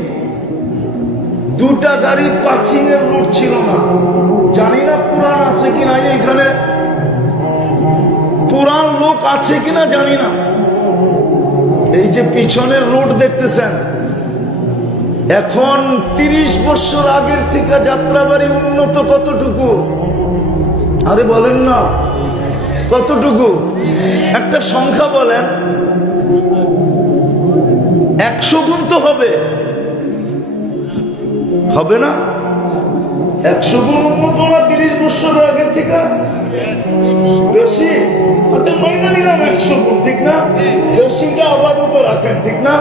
দুটা গাড়ি পার্কিং এর রোড ছিল না। জানি না পুরান আছে কিনা এখানে, পুরান লোক আছে কিনা জানি না। এই যে পিছনের রোড দেখতেছেন, এখন 30 বছর আগের থেকে যাত্রাবাড়ি উন্নত কতটুকু? আরে বলেন না, কতটুকু? একটা সংখ্যা বলেন। 100 গুণ তো হবে, হবে না? 100 গুণ উন্নত না 30 বছর আগের থেকে? বেশি? আচ্ছা মাইনা নিলাম 100 গুণ, ঠিক না? বেশিটা আপাতত রাখেন, ঠিক না?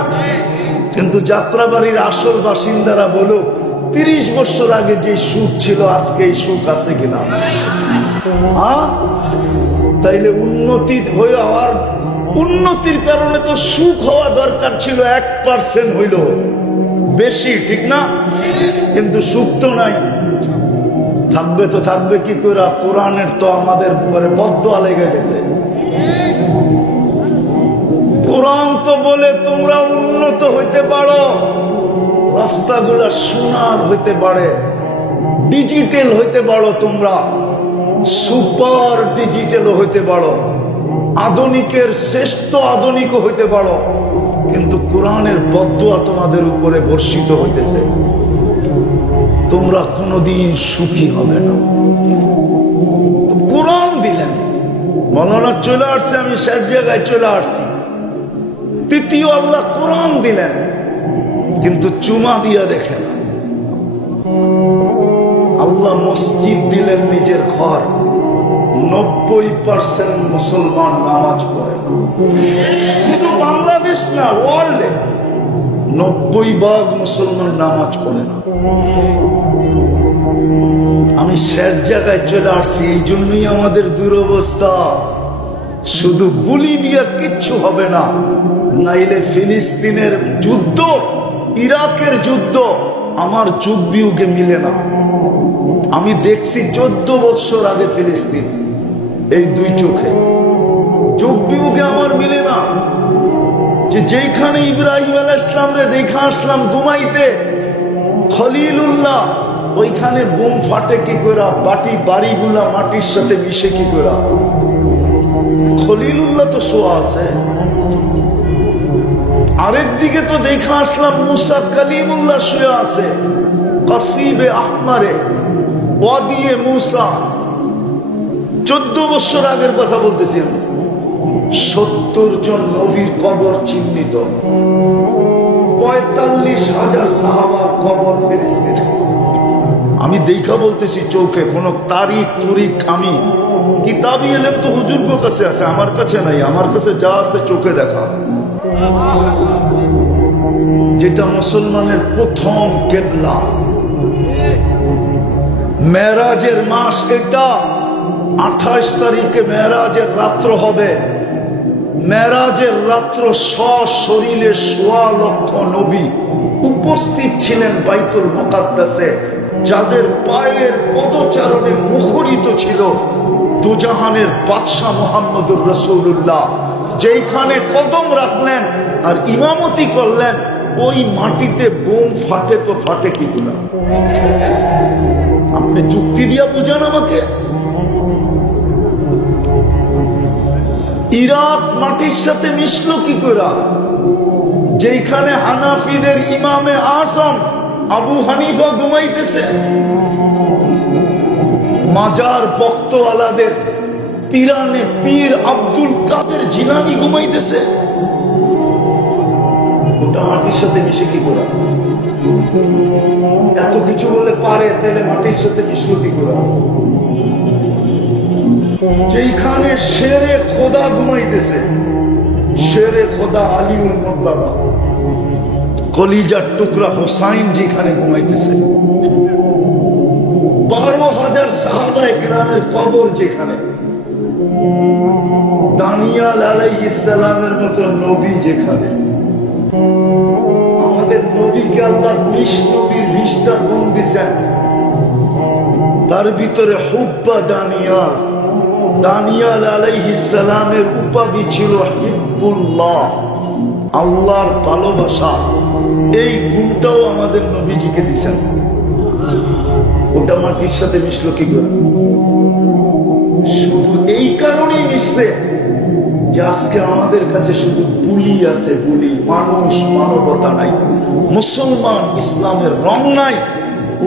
কিন্তু যাত্রাবাড়ির আসল বাসিন্দারা বলো, 30 বছর আগে যে সুখ ছিল আজকে এই সুখ আছে কিনা? তাইলে উন্নতি হয়ে হওয়ার, উন্নতির কারণে তো সুখ হওয়া দরকার ছিল 1% হইল বেশি, ঠিক না? কিন্তু সুখ তো নাই। থাকবে তো থাকবে কি করে? কোরআনের তো আমাদের উপরে বদদোয়া লেগে গেছে। কোরআন তো বলে তোমরা উন্নত হইতে পারো, রাস্তাগুলা সোনার হইতে পারে, ডিজিটাল হইতে পারো, তোমরা সুপার ডিজিটাল হইতে পারো, আধুনিকের শ্রেষ্ঠ আধুনিক হইতে পারো, কিন্তু কোরআনের বদদোয়া তোমাদের উপরে বর্ষিত হইতেছে, তোমরা কোনোদিন সুখী হবে না। কোরআন দিলেন, মৌলানা চলে আসছে, আমি শেষ জায়গায় চলে আসছি। তৃতীয় আল্লাহ কোরআন দিলেন, কিন্তু চুমা দিয়া দেখে না। আল্লাহ মসজিদ দিলেন, নিজের ঘর। 90% মুসলমান নামাজ পড়ে, শুধু বাংলাদেশ না, ওয়ার্ল্ডে 90% মুসলমান নামাজ পড়ে না। আমি শেষ জায়গায় চলে আসছি, এই জন্যই আমাদের দুরবস্থা। শুধু গুলি দিয়ে কিচ্ছু হবে না, নাইলে ফিলিস্তিনের যুদ্ধ, ইরাকের যুদ্ধ আমার যুগ বিয়োগে মিলে না। আমি দেখছি 14 বছর আগে ফিলিস্তিন, এই দুই চোখে, যুগ বিয়োগে আমার মিলে না। যেখানে ইব্রাহিম আলাইহিস সালাম রে দেখা আসলাম ঘুমাইতে, খলিলুল্লাহ, ওইখানে বোম ফাটে কি করে, বাড়িগুলা মাটির সাথে মিশে কি করে। খলিলুল্লাহ তো শোয়া আছে। আরেক দিকে তো দেখা আসলাম মুসা কালিমুল্লাহ শুয়ে আছে কাসিবে আহমারে, ওয়াদিয়ে মুসা। 14 বছর আগের কথা বলতেছি আমি। 70 জন নবীর কবর চিহ্নিত, 45,000 সাহাবার কবর ফিলিস্তিনে। আমি দেখা বলতেছি চোখে, কোন তারিখ তুরিখ আমি কিতাবি এলেম তো হুজুর কাছে আছে, আমার কাছে নাই। আমার কাছে যা আছে চোখে দেখা। যেটা মুসলমানের প্রথম কেবলা, মেরাজের মাস এটা। 28 তারিখে মেরাজের রাত্র হবে। মেরাজের রাত্র সশরীরে 1.25 লক্ষ নবী উপস্থিত ছিলেন বাইতুল মুকাদ্দাসে, যাদের পায়ের পদচারণে মুখরিত ছিল দুজাহানের বাদশাহ মুহাম্মদুর রাসূলুল্লাহ। যেখানে কদম রাখলেন আর ইমামতি করলেন, ওই মাটিতে বোম ফাটে তো ফাটে কি করে? আপনি যুক্তি দিয়া বুঝান আমাকে। ইরাক মাটির সাথে মিশলো কি করে? যেখানে হানাফিদের ইমামে আজম আবু হানিফা ঘুমাইতেছে, মাজার বক্তওয়ালাদের পিরানে পীর আব্দুল কাদের জিলানী ঘুমাইতেছে, ওটা মাটির সাথে মিশে কি করে? এত কিছু বলে পারে, তাহলে মাটির সাথে মিশলো কি করে? যেখানে শেরে খোদা ঘুমাইতেছে, শেরে খোদা আলিউল মুর্তজা, কলিজার টুকরা হোসাইন যেখানে ঘুমাইতেছে, 12,000 সাহাবায়ে কেরামের কবর যেখানে, দানিয়াল আলাইহিস সালামের মতো নবী যেখানে, আমাদের নবীকে আল্লাহ 20 নবীর 20টা গুণ দিয়েছেন, তার ভিতরে হুব্বা দানিয়াল। দানিয়াল আলাইহিস সালামের উপাধি ছিল হিব্বুল্লাহ, আল্লাহর ভালোবাসা। এই গুণটাও আমাদের নবীজিকে দিয়েছেন। ওটা মাটির সাথে মিশলো কি করে? শুধু এই কারণেই মিশছে যে আজকে আমাদের কাছে শুধু বুলি আছে, বুলি। মানুষ মানবতা নাই, মুসলমান ইসলামের রং নাই,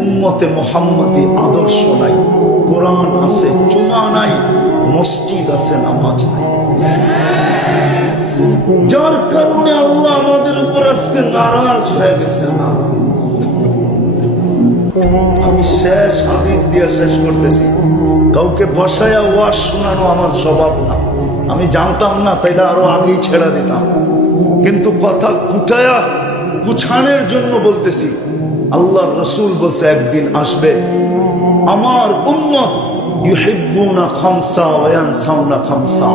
উম্মতে মুহাম্মাদি আদর্শ নাই। কোরআন আছে, জুমা নাই, মসজিদ আছে, নামাজ নাই। যার কারণে আল্লাহ আমাদের উপর আজকে নারাজ হয়ে গেছে। না, আমি শেষ হাদিস দিয়ে শেষ করতেছি। কাউকে বসায়া ওয়াজ শোনানো আমার স্বভাব না। আমি জানতাম না, তাইলে আরো আগেই ছেড়ে দিতাম, কিন্তু কথা গুটায়া গুছানোর জন্য বলতেছি। আল্লাহ রসুল বলছে একদিন আসবে আমার উম্মত ইউহিব্বুনা খামসা ওয়া ইয়ানসাউনা খামসা,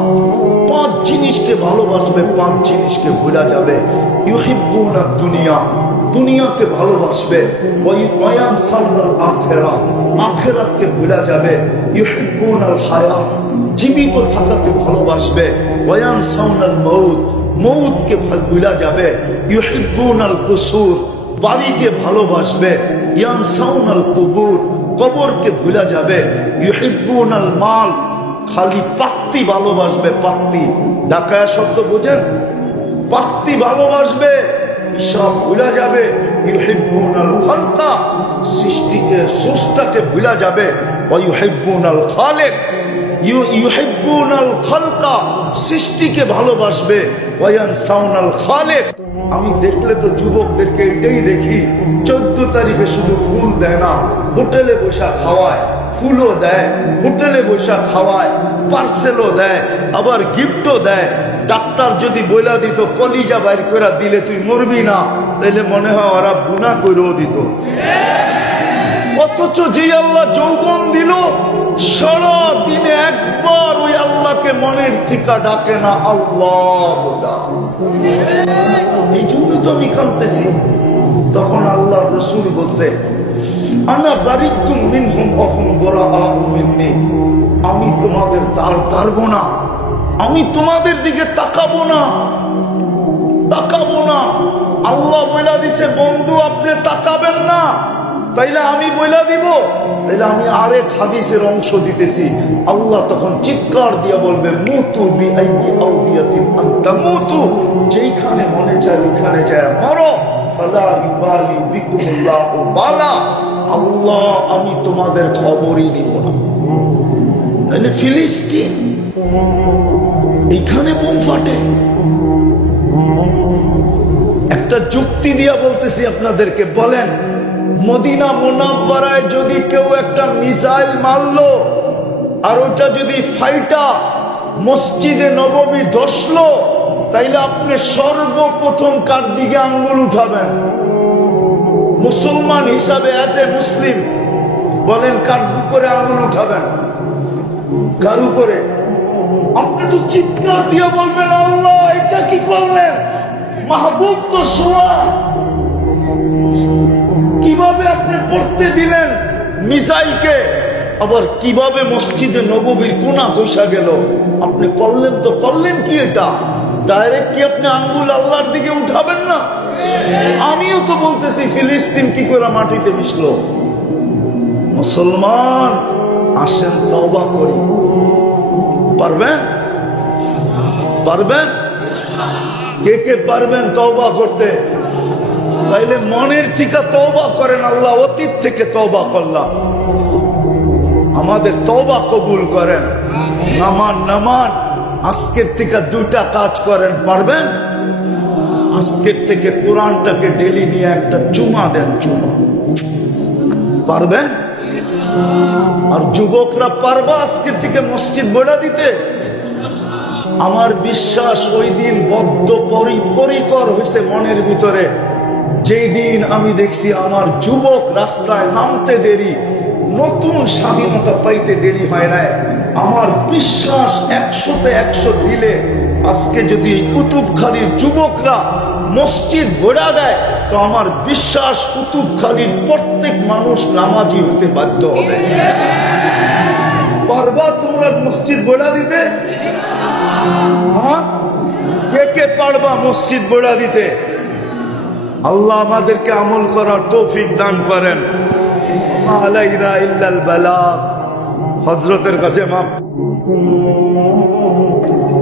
5 জিনিসকে ভালোবাসবে, 5 জিনিসকে ভুলা যাবে। ইউহিব্বুনা দুনিয়া, দুনিয়াকে ভালোবাসবে, ওয়া ইয়ানসাউনাল আখিরা, আখিরাতকে ভুলা যাবে। ইউহিব্বুনাল হায়াত, জীবিত থাকাকে ভালোবাসবে। ওয়া ইয়ানসাউনাল মউত, মউতকে ভুলা যাবে। ইউহিব্বুনাল কুসুর, বাড়িকে ভালোবাসবে। ইয়ানসাউনাল কুবুর, কবরকে ভুলা যাবে। ইউহিব্বুনাল মাল, খালি পাত্তি ভালোবাসবে, পাত্তি। ঢাকায়া শব্দ বুঝেন? পাত্তি ভালোবাসবে, সব ভুলা যাবে। ইউহিব্বুনাল খালকা, সৃষ্টিকে, স্রষ্টাকে ভুলা যাবে। ওয়া ইউহিব্বুনাল খালিক, ইউহিব্বুনাল খালকা, সৃষ্টিকে ভালোবাসবে। ওয়া ইয়ানসাউনাল খালিক। আমি দেখলে তো যুবকদেরকে এটাই দেখি, 14 তারিখে শুধু ফুল দেয় না, হোটেলে বসা খাওয়ায়, ফুলও দেয়, হোটেলে বসা খাওয়ায়, পার্সেলও দেয়, আবার গিফটও দেয়। ডাক্তার যদি বইলা দিত কলিজা বাইর করে দিলে তুই মরবি না, তাইলে মনে হয় ওরা গুনাহ কইরেও দিত। অথচ যে আল্লাহ যৌবন দিল, সারা দিনে একবার ওই আল্লাহকে আল্লাহকে মনের থেকে ডাকে না আল্লাহ বলা। এই জন্য তো আমি কাঁদতেছি। তখন আল্লাহ রাসূল বলছে, আনা বারিকুম মিনহুম ওয়া হুম বুরাআউ মিন্নি, আমি তোমাদের তার ধরবো না, আমি তোমাদের দিকে তাকাবো না, তাকাবো না। আল্লাহ বইলা দিছে বন্ধু আপনি তাকাবেন না, তাইলে আমি বইলা দিব। তাইলে আমি আরেক হাদিসের অংশ দিতেছি। আল্লাহ তখন চিৎকার দিয়া বলবে, মুতু বিআইয়ি আউদিয়াতিন আনতা মুতু, যেইখানে মনে চায় ওইখানে যায় মরো, ফালা ইউবালি বিকুমুল্লাহু বালা, আল্লাহ আমি তোমাদের খবরই নিব না। তাইলে ফিলিস্তিন এইখানে বোম ফাটে। একটা যুক্তি দিয়া বলতেছি আপনাদেরকে, বলেন মদিনা মুনাওয়ারায় যদি কেউ একটা মিসাইল মারলো আর ওটা যদি ফাইটা মসজিদে নববী ধসলো, তাইলে আপনি সর্বপ্রথম কার দিকে আঙ্গুল উঠাবেন? মুসলমান হিসাবে অ্যাজ এ মুসলিম বলেন কার উপরে আঙ্গুল উঠাবেন? কার উপরে? আপনি তো চিৎকার দিয়ে বলবেন, আল্লাহ এটা কি করলেন, মাহবুব তো শোয়া, কিভাবে আপনি পড়তে দিলেন মিসাইলকে, আবার কিভাবে মসজিদে নববীর কোনা দোষা গেল? আপনি করলেন তো করলেন কি এটা? ডাইরেক্ট কি আপনি আঙ্গুল আল্লাহর দিকে উঠাবেন না? আমিও তো বলতেছি ফিলিস্তিন কি করে মাটিতে মিশলো। মুসলমান আসেন তওবা করি। পারবেন? পারবেন? কে কে পারবেন তওবা করতে? তাইলে মনের থেকে তওবা করেন। আল্লাহ অতীত থেকে তওবা করলাম, আমাদের তওবা কবুল করেন। নামান নামান আজকের থেকে দুইটা কাজ করেন। পারবেন? আজকের থেকে কোরআনটাকে ডেলি নিয়ে একটা চুমা দেন, চুমা। পারবেন? আর যুবকরা পারবা আজকের থেকে মসজিদ বড়া দিতে? আমার বিশ্বাস ওই দিন বদ্ধ পরিকর হয়েছে মনের ভিতরে, যেই দিন আমি দেখছি আমার যুবক রাস্তায় নামতে দেরি, নতুন স্বাধীনতা পাইতে দেরি হয় নাই। আমার বিশ্বাস 100-তে 100 দিলে আজকে যদি এই কুতুবখালীর যুবকরা মসজিদ গড়া দেয়, তো আমার বিশ্বাস কুতুবখালীর প্রত্যেক মানুষ নামাজি হতে বাধ্য হবে। পারবা তোমরা মসজিদ গড়া দিতে? হ্যাঁ, কে কে পারবা মসজিদ গড়া দিতে? আল্লাহ আমাদেরকে আমল করার তৌফিক দান করেন। আলাইনা ইল্লাল বালাগ। হযরতের কাছে মাপ।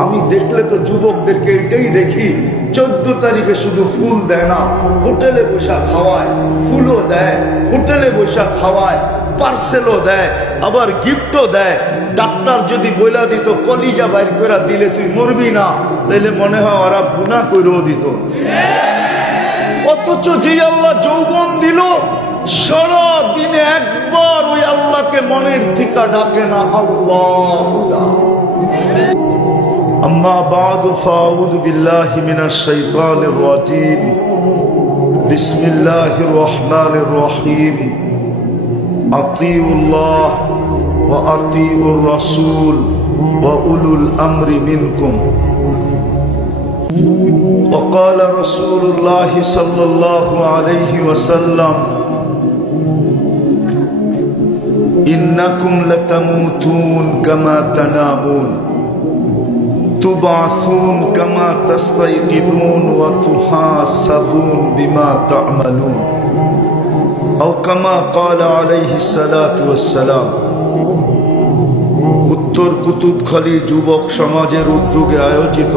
আমি দেখলে তো যুবকদেরকে এটাই দেখি, 14 তারিখে শুধু ফুল দেয় না, হোটেলে বসা খাওয়ায়, ফুলও দেয়, হোটেলে বসা খাওয়ায়, পার্সেলও দেয়, আবার গিফটও দেয়। ডাক্তার যদি বইলা দিত কলিজা বাইর করে দিলে তুই মরবি না, তাইলে মনে হয় ওরা গুনাহ কইরেও দিত। অথচ যে আল্লাহ যৌবন দিল, সারা দিনে একবার ওই আল্লাহকে মনের থেকে ডাকে না আল্লাহ। আম্মা বা'দু ফাউযু বিল্লাহি মিনাশ শাইতানির রাজীম। বিসমিল্লাহির রহমানির রহিম। আতিউল্লাহ ওয়া আতিউর রাসূল ওয়া উলুল আমরি মিনকুম। وقال رسول الله صلى الله عليه وسلم إنكم لتموتون كما تنامون تبعثون كما تستيقظون وتحاسبون بما تعملون أو كما قال عليه الصلاة والسلام। উত্তর কুতুবখালী যুবক সমাজের উদ্যোগে আয়োজিত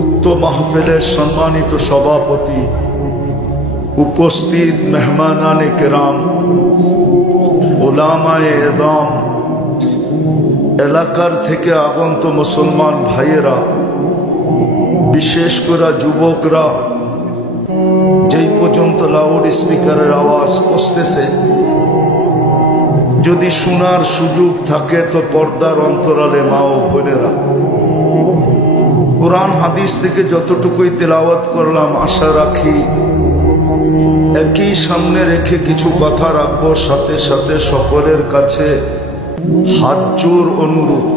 উক্ত মাহফিলের সম্মানিত সভাপতি, উপস্থিত মেহমানানে কেরাম, উলামায়ে এযাম, এলাকার থেকে আগন্ত মুসলমান ভাইয়েরা, বিশেষ করে যুবকরা, যেই পর্যন্ত লাউড স্পিকারের আওয়াজ পৌঁছতেছে, যদি শোনার সুযোগ থাকে তো পর্দার অন্তরালে মা ও বোনেরা, কোরআন হাদিস থেকে যতটুকুই তেলাওয়াত করলাম, আশা রাখি একই সামনে রেখে কিছু কথা রাখবো, সাথে সাথে সকলের কাছে হাত জোর অনুরোধ,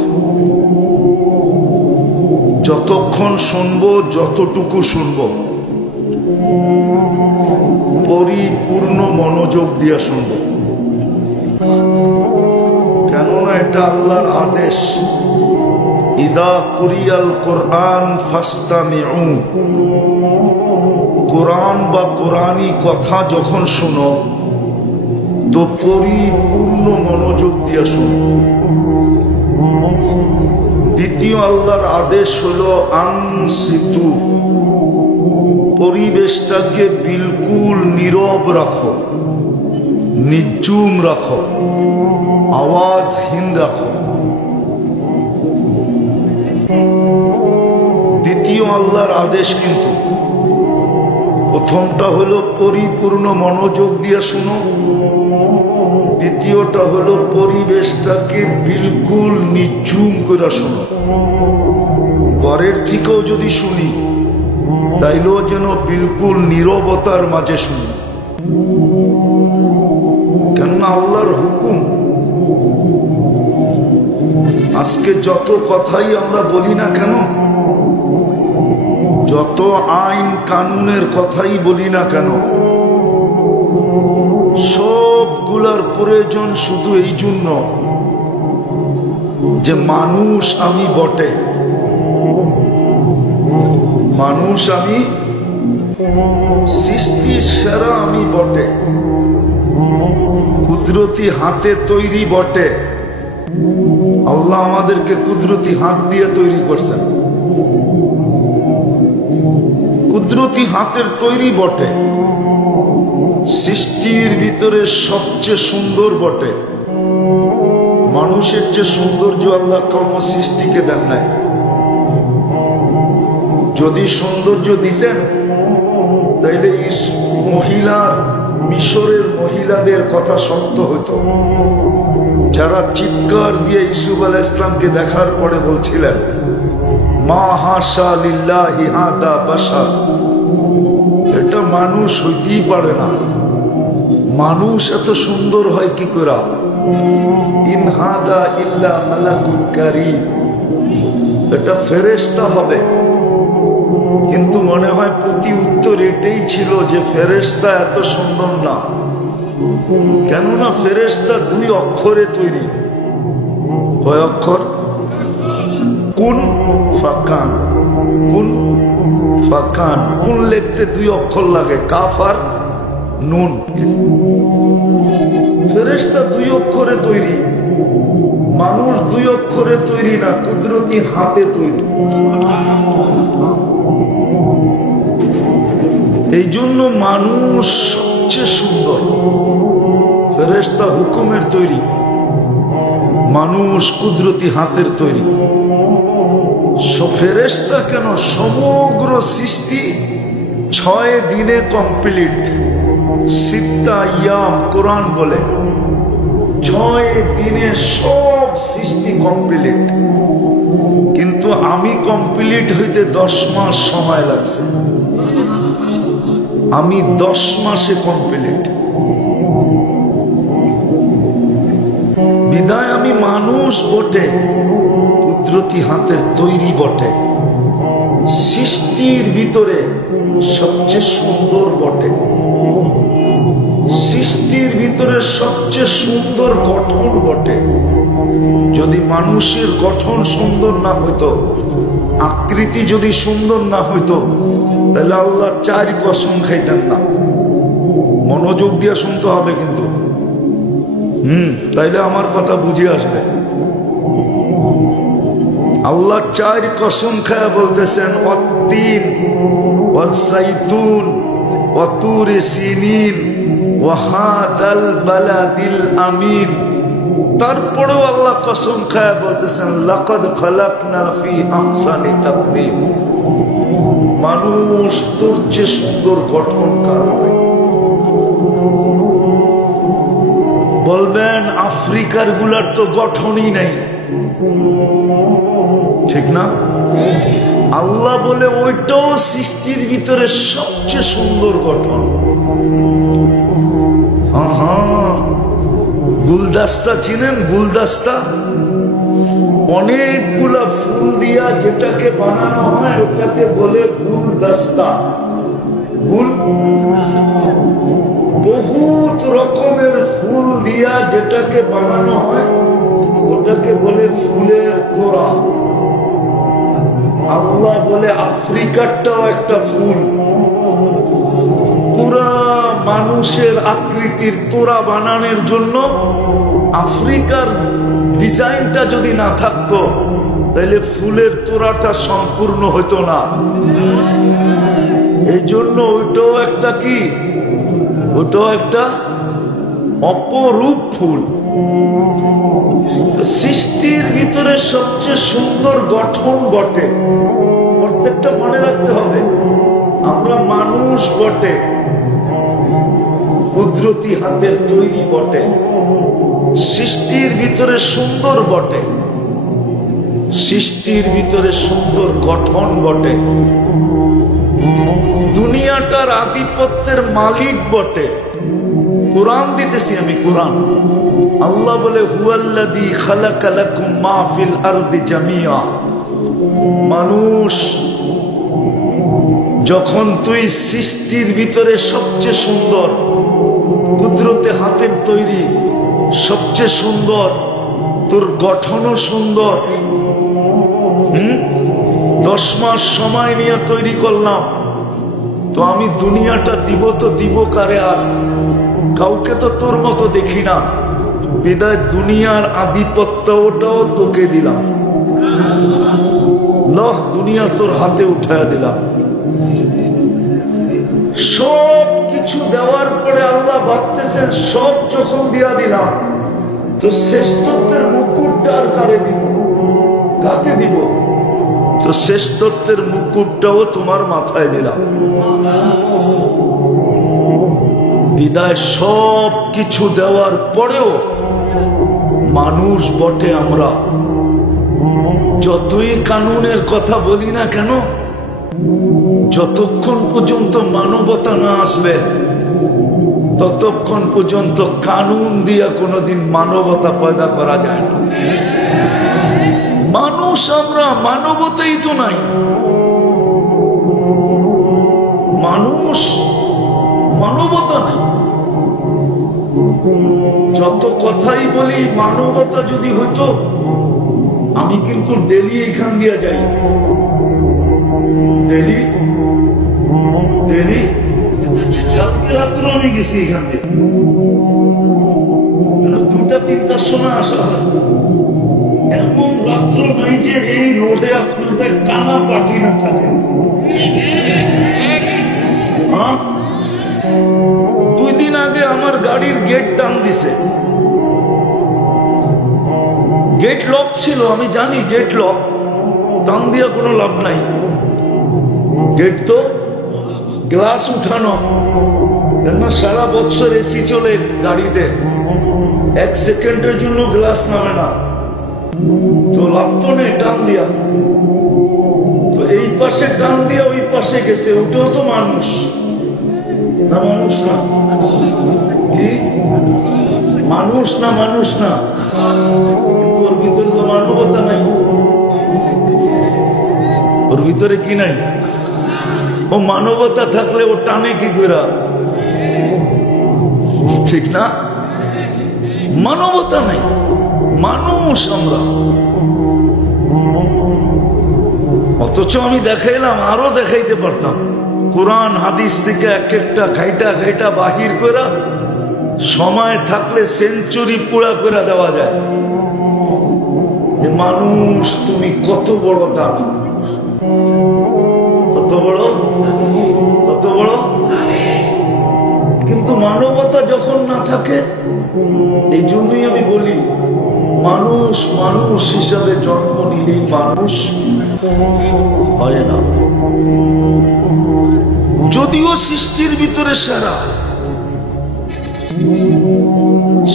যতক্ষণ শুনবো, যতটুকু শুনবো, পরিপূর্ণ মনোযোগ দিয়ে শুনবো। কেননা এটা আল্লাহর আদেশ, ইদা কুরিয়াল কোরআন ফাস্তামিউ, কোরআন বা কোরআনী কথা যখন শুনো তো পরিপূর্ণ মনোযোগ দিয়ে শুনো। দ্বিতীয় আল্লাহর আদেশ হলো আনসিতু, পরিবেশটাকে বিলকুল নীরব রাখো, নির্জুম রাখো, আওয়াজহীন রাখো। দ্বিতীয় আল্লাহর আদেশ, কিন্তু প্রথমটা হলো পরিপূর্ণ মনোযোগ দিয়ে শুনো, দ্বিতীয়টা হলো পরিবেশটাকে বিলকুল নিঝুম করে শোনো। ঘরের থেকেও যদি শুনি তাইলেও যেন বিলকুল নীরবতার মাঝে শুনি, কেননা আল্লাহর হুকুম। আজকে যত কথাই আমরা বলি না কেন, যত আইন কানুনের কথাই বলি না কেন, সবগুলার প্রয়োজন শুধু এই জন্য যে মানুষ আমি বটে, মানুষ আমি, সৃষ্টির সেরা আমি বটে, কুদরতি হাতে তৈরি বটে। আল্লাহ আমাদেরকে কুদরতি হাত দিয়ে তৈরি করছেন, কুদরতি হাতের তৈরি বটে, সৃষ্টির ভিতরে সবচেয়ে সুন্দর বটে। মানুষের যে সৌন্দর্য আল্লাহ কর্ম সৃষ্টিকে দেন নাই। যদি সৌন্দর্য দিতেন তাইলে মহিলার, মিশরের মহিলাদের কথা সত্য হতো, যারা চিৎকার দিয়ে ইউসুফ আলাইহিস সালামকে দেখার পরে বলছিলেন, মা হাশা লিল্লাহি হাদা বাশার, এটা মানুষ হইতেই পারে না, মানুষ এত সুন্দর হয় কি করে, ইন হাদা ইল্লা মালাকুল কারীম, এটা ফেরেশতা হবে। কিন্তু মনে হয় প্রতি উত্তর এটাই ছিল যে ফেরেশতা এত সুন্দর না, কেননা ফেরেশতা দুই অক্ষরে তৈরি। কয় অক্ষর? কুন ফাকান, কুন ফাকান। কুন লিখতে দুই অক্ষর লাগে, কাফ আর নুন। ফেরেশতা দুই অক্ষরে তৈরি, মানুষ দুই অক্ষরে তৈরি না, কুদরতি হাতে তৈরি। এই জন্য মানুষ সবচেয়ে সুন্দর, ফেরেশতা হুকুমের তৈরি, মানুষ কুদরতি হাতের তৈরি। ফেরেশতা কেন, সমগ্র সৃষ্টি 6 দিনে কমপ্লিট। সিত্তা ইয়াম কোরআন বলে 6 দিনে সব সৃষ্টি কমপ্লিট, কিন্তু আমি কমপ্লিট হইতে 10 মাস সময় লাগছে। আমি 10 মাসে কমপ্লিট। বিদায় আমি মানুষ বটে, কুদরতি হাতের তৈরি বটে, সৃষ্টির ভিতরে সবচেয়ে সুন্দর বটে, সৃষ্টির ভিতরে সবচেয়ে সুন্দর গঠন বটে। যদি মানুষের গঠন সুন্দর না হইতো, আকৃতি যদি সুন্দর না হইতো, তাহলে আল্লাহ 4 কসম খাইতেন না। মনোযোগ দিয়ে শুনতে হবে কিন্তু, তাইলে আমার কথা বুঝে আসবে। আল্লাহ 4 কসম খায়া বলতেছেন, ওয়াত্তিন ওয়াজ্জাইতুন ওয়াতুরি সিনিন ওয়া হাদাল বালাদিল আমিন। তারপরেও আল্লাহ কসম খায়া বলতেছেন, লাকাদ খালাকনা ফি আহসানি তাকওয়িম। মানুষ তোর চেয়ে সুন্দর গঠন কার হয়? বলবেন আফ্রিকার গুলার তো গঠনই নাই, ঠিক না? আল্লাহ বলে ওইটাও সৃষ্টির ভিতরে সবচেয়ে সুন্দর গঠন। গুলদস্তা চিনেন? গুলদস্তা অনেকগুলা ফুল দিয়া যেটাকে বানানো হয় ওটাকে বলে গুলদস্তা। বহুত রকমের ফুল দিয়া যেটাকে বানানো হয় ওটাকে বলে ফুলের তোড়া। আল্লাহ বলে আফ্রিকারটাও একটা ফুল। পুরা মানুষের আকৃতির তোড়া বানানোর জন্য আফ্রিকার ডিজাইনটা যদি না থাকতো তাহলে ফুলের তোড়াটা সম্পূর্ণ হতো না। এই জন্য ওইটাও একটা কি, ওটাও একটা অপরূপ ফুল। তো সৃষ্টির ভিতরে সবচেয়ে সুন্দর গঠন বটে, প্রত্যেকটা মনে রাখতে হবে। আমরা মানুষ বটে, কুদরতি হাতের তৈরি বটে, সৃষ্টির ভিতরে সুন্দর বটে, সৃষ্টির ভিতরে সুন্দর গঠন বটে, দুনিয়াটার আধিপত্যের মালিক বটে। কোরআন দিতেছি আমি, কোরআন। আল্লাহ বলে হুয়াল্লাযী খালাকা লাকুম মা ফিল আরদি জামিয়া। মানুষ, যখন তুই সৃষ্টির ভিতরে সবচেয়ে সুন্দর, কুদরতে হাতের তৈরি সবচেয়ে সুন্দর, তোর গঠনও সুন্দর, 10 মাস সময় নিয়ে তৈরি করলাম, তো আমি দুনিয়াটা দিব তো দিব কারে? আর কাউকে তো তোর মতো দেখি না, বিদায় দুনিয়ার আধিপত্য ওটাও তোকে দিলাম। লহ, দুনিয়া তোর হাতে উঠায়া দিলাম। সব কিছু দেওয়ার পরে আল্লাহ ভাবতেছেন সব যখন দিয়া দিলাম তো শ্রেষ্ঠত্বের মুকুটটা আর কারে দিব? কাকে দিব? তো শ্রেষ্ঠত্বের মুকুটটাও তোমার মাথায় দিলাম। বিদায় সব কিছু দেওয়ার পরেও মানুষ বটে আমরা। যতই কানুনের কথা বলি না কেন, যতক্ষণ পর্যন্ত মানবতা না আসবে ততক্ষণ পর্যন্ত কানুন দিয়া কোনোদিন মানবতা পয়দা করা যায় না। মানুষ আমরা, মানবতাই তো নাই। মানুষ, মানবতা নাই। যত কথাই বলি মানবতা যদি হইতো, আমি কিন্তু ডেলি এখান দিয়া যাই, ডেলি ডেলি। কালকে রাত্রে আমি গেছি এখান দিয়ে, 2টা-3টার সময় আসা হয়। এমন রাত্র নাই যে এই রোডে আপনাদের টানা পাটি না থাকে। 2 দিন আগে আমার গাড়ির গেট টান দিছে, গেট লক ছিল, আমি জানি গেট লক, টান দিয়া কোনো লাভ নাই। গেট তো গ্লাস উঠানো, কেননা সারা বছর এসি চলে গাড়িতে, 1 সেকেন্ডের জন্য গ্লাস নামে না, তো লাগতো নেই টান দিয়া। তো এই পাশে টান দিয়া ওই পাশে গেছে, ওটাও তো মানুষ না? মানুষ না কি? মানুষ না? মানুষ না, কিন্তু ওর ভিতরে তো মানবতা নাই। ওর ভিতরে কি নাই? ও মানবতা থাকলে ও টানে কি করে? ঠিক না? মানবতা নাই, মানুষ আমরা। অথচ আমি দেখাইলাম, আরো দেখাইতে পারতাম। কোরআন হাদিস থেকে এক একটা ঘাইটা ঘাইটা বাহির করে সময় থাকলে সেঞ্চুরি পুরা করে দেওয়া যায় যে মানুষ তুমি কত বড় দামি, কত বড়, কত বড়। কিন্তু মানবতা যখন না থাকে, এই জন্যই আমি বলি মানুষ মানুষ হিসাবে জন্ম নিলেই মানুষ হয় না। যদিও সৃষ্টির ভিতরে সেরা,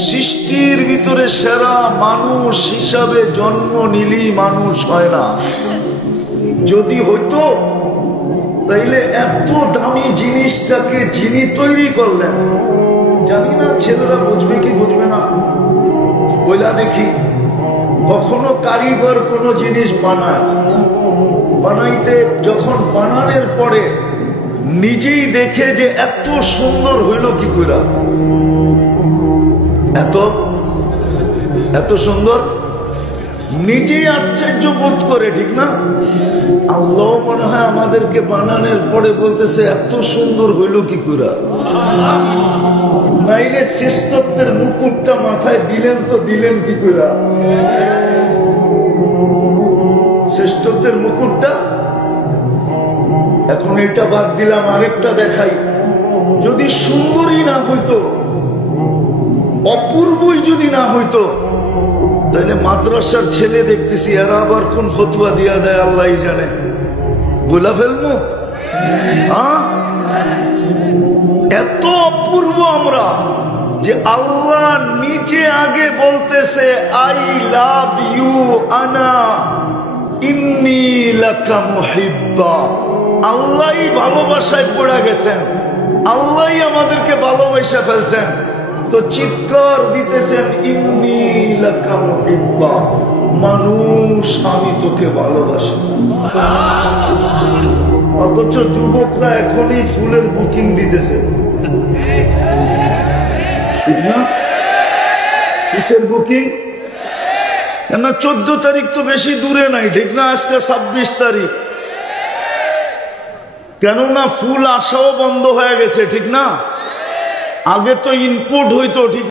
সৃষ্টির ভিতরে সেরা মানুষ হিসাবে জন্ম নিলেই মানুষ হয় না। যদি হইতো তাইলে এত দামি জিনিসটাকে যিনি তৈরি করলেন, জানি না ছেলেরা বুঝবে কি বুঝবে না, বইলা দেখি কখনো কারিগর কোনো জিনিস বানাইতে যখন বানানোর পরে নিজেই দেখে যে এত সুন্দর হইল কি করে, এত সুন্দর, নিজেই আশ্চর্য বোধ করে, ঠিক না? আল্লাহ মনে হয় আমাদেরকে বানানোর পরে বলতেছে এত সুন্দর হইল কি করে। নাইলে শ্রেষ্ঠত্বের মুকুটটা মাথায় দিলেন তো দিলেন কি করে? শ্রেষ্ঠত্বের মুকুটটা এখন এটা বাদ দিলাম, আরেকটা দেখাই। যদি সুন্দরই না হইতো, অপূর্বই যদি না হইতো, তাহলে মাদ্রাসার ছেলে দেখতেছি এরা আবার কোন ফতুয়া দিয়া দেয় আল্লাহ জানে, বলা ফেলবো। এত অপূর্ব আমরা যে আল্লাহ নিজে আগে বলতেছে আই লাভ ইউ আনা ইন্নী লাকা মুহিব্বা। আল্লাহই ভালোবাসায় পড়ে গেছেন, আল্লাহই আমাদেরকে ভালোবাসা ফেলছেন, তো চিৎকার দিতেছেন ইন্নী লাকা মুহিব্বা, মানুষ আমি তোকে ভালোবাসি। অথচ যুবকরা এখনই ফুলের বুকিং দিতেছে, ঠিক না? কিসের বুকিং? কেন 14 তারিখ তো বেশি দূরে নাই, ঠিক না? আজকে 26 তারিখ, কেননা ফুল আসাও বন্ধ হয়ে গেছে, ঠিক না? আগে তো ইনপুট হইতো, ঠিক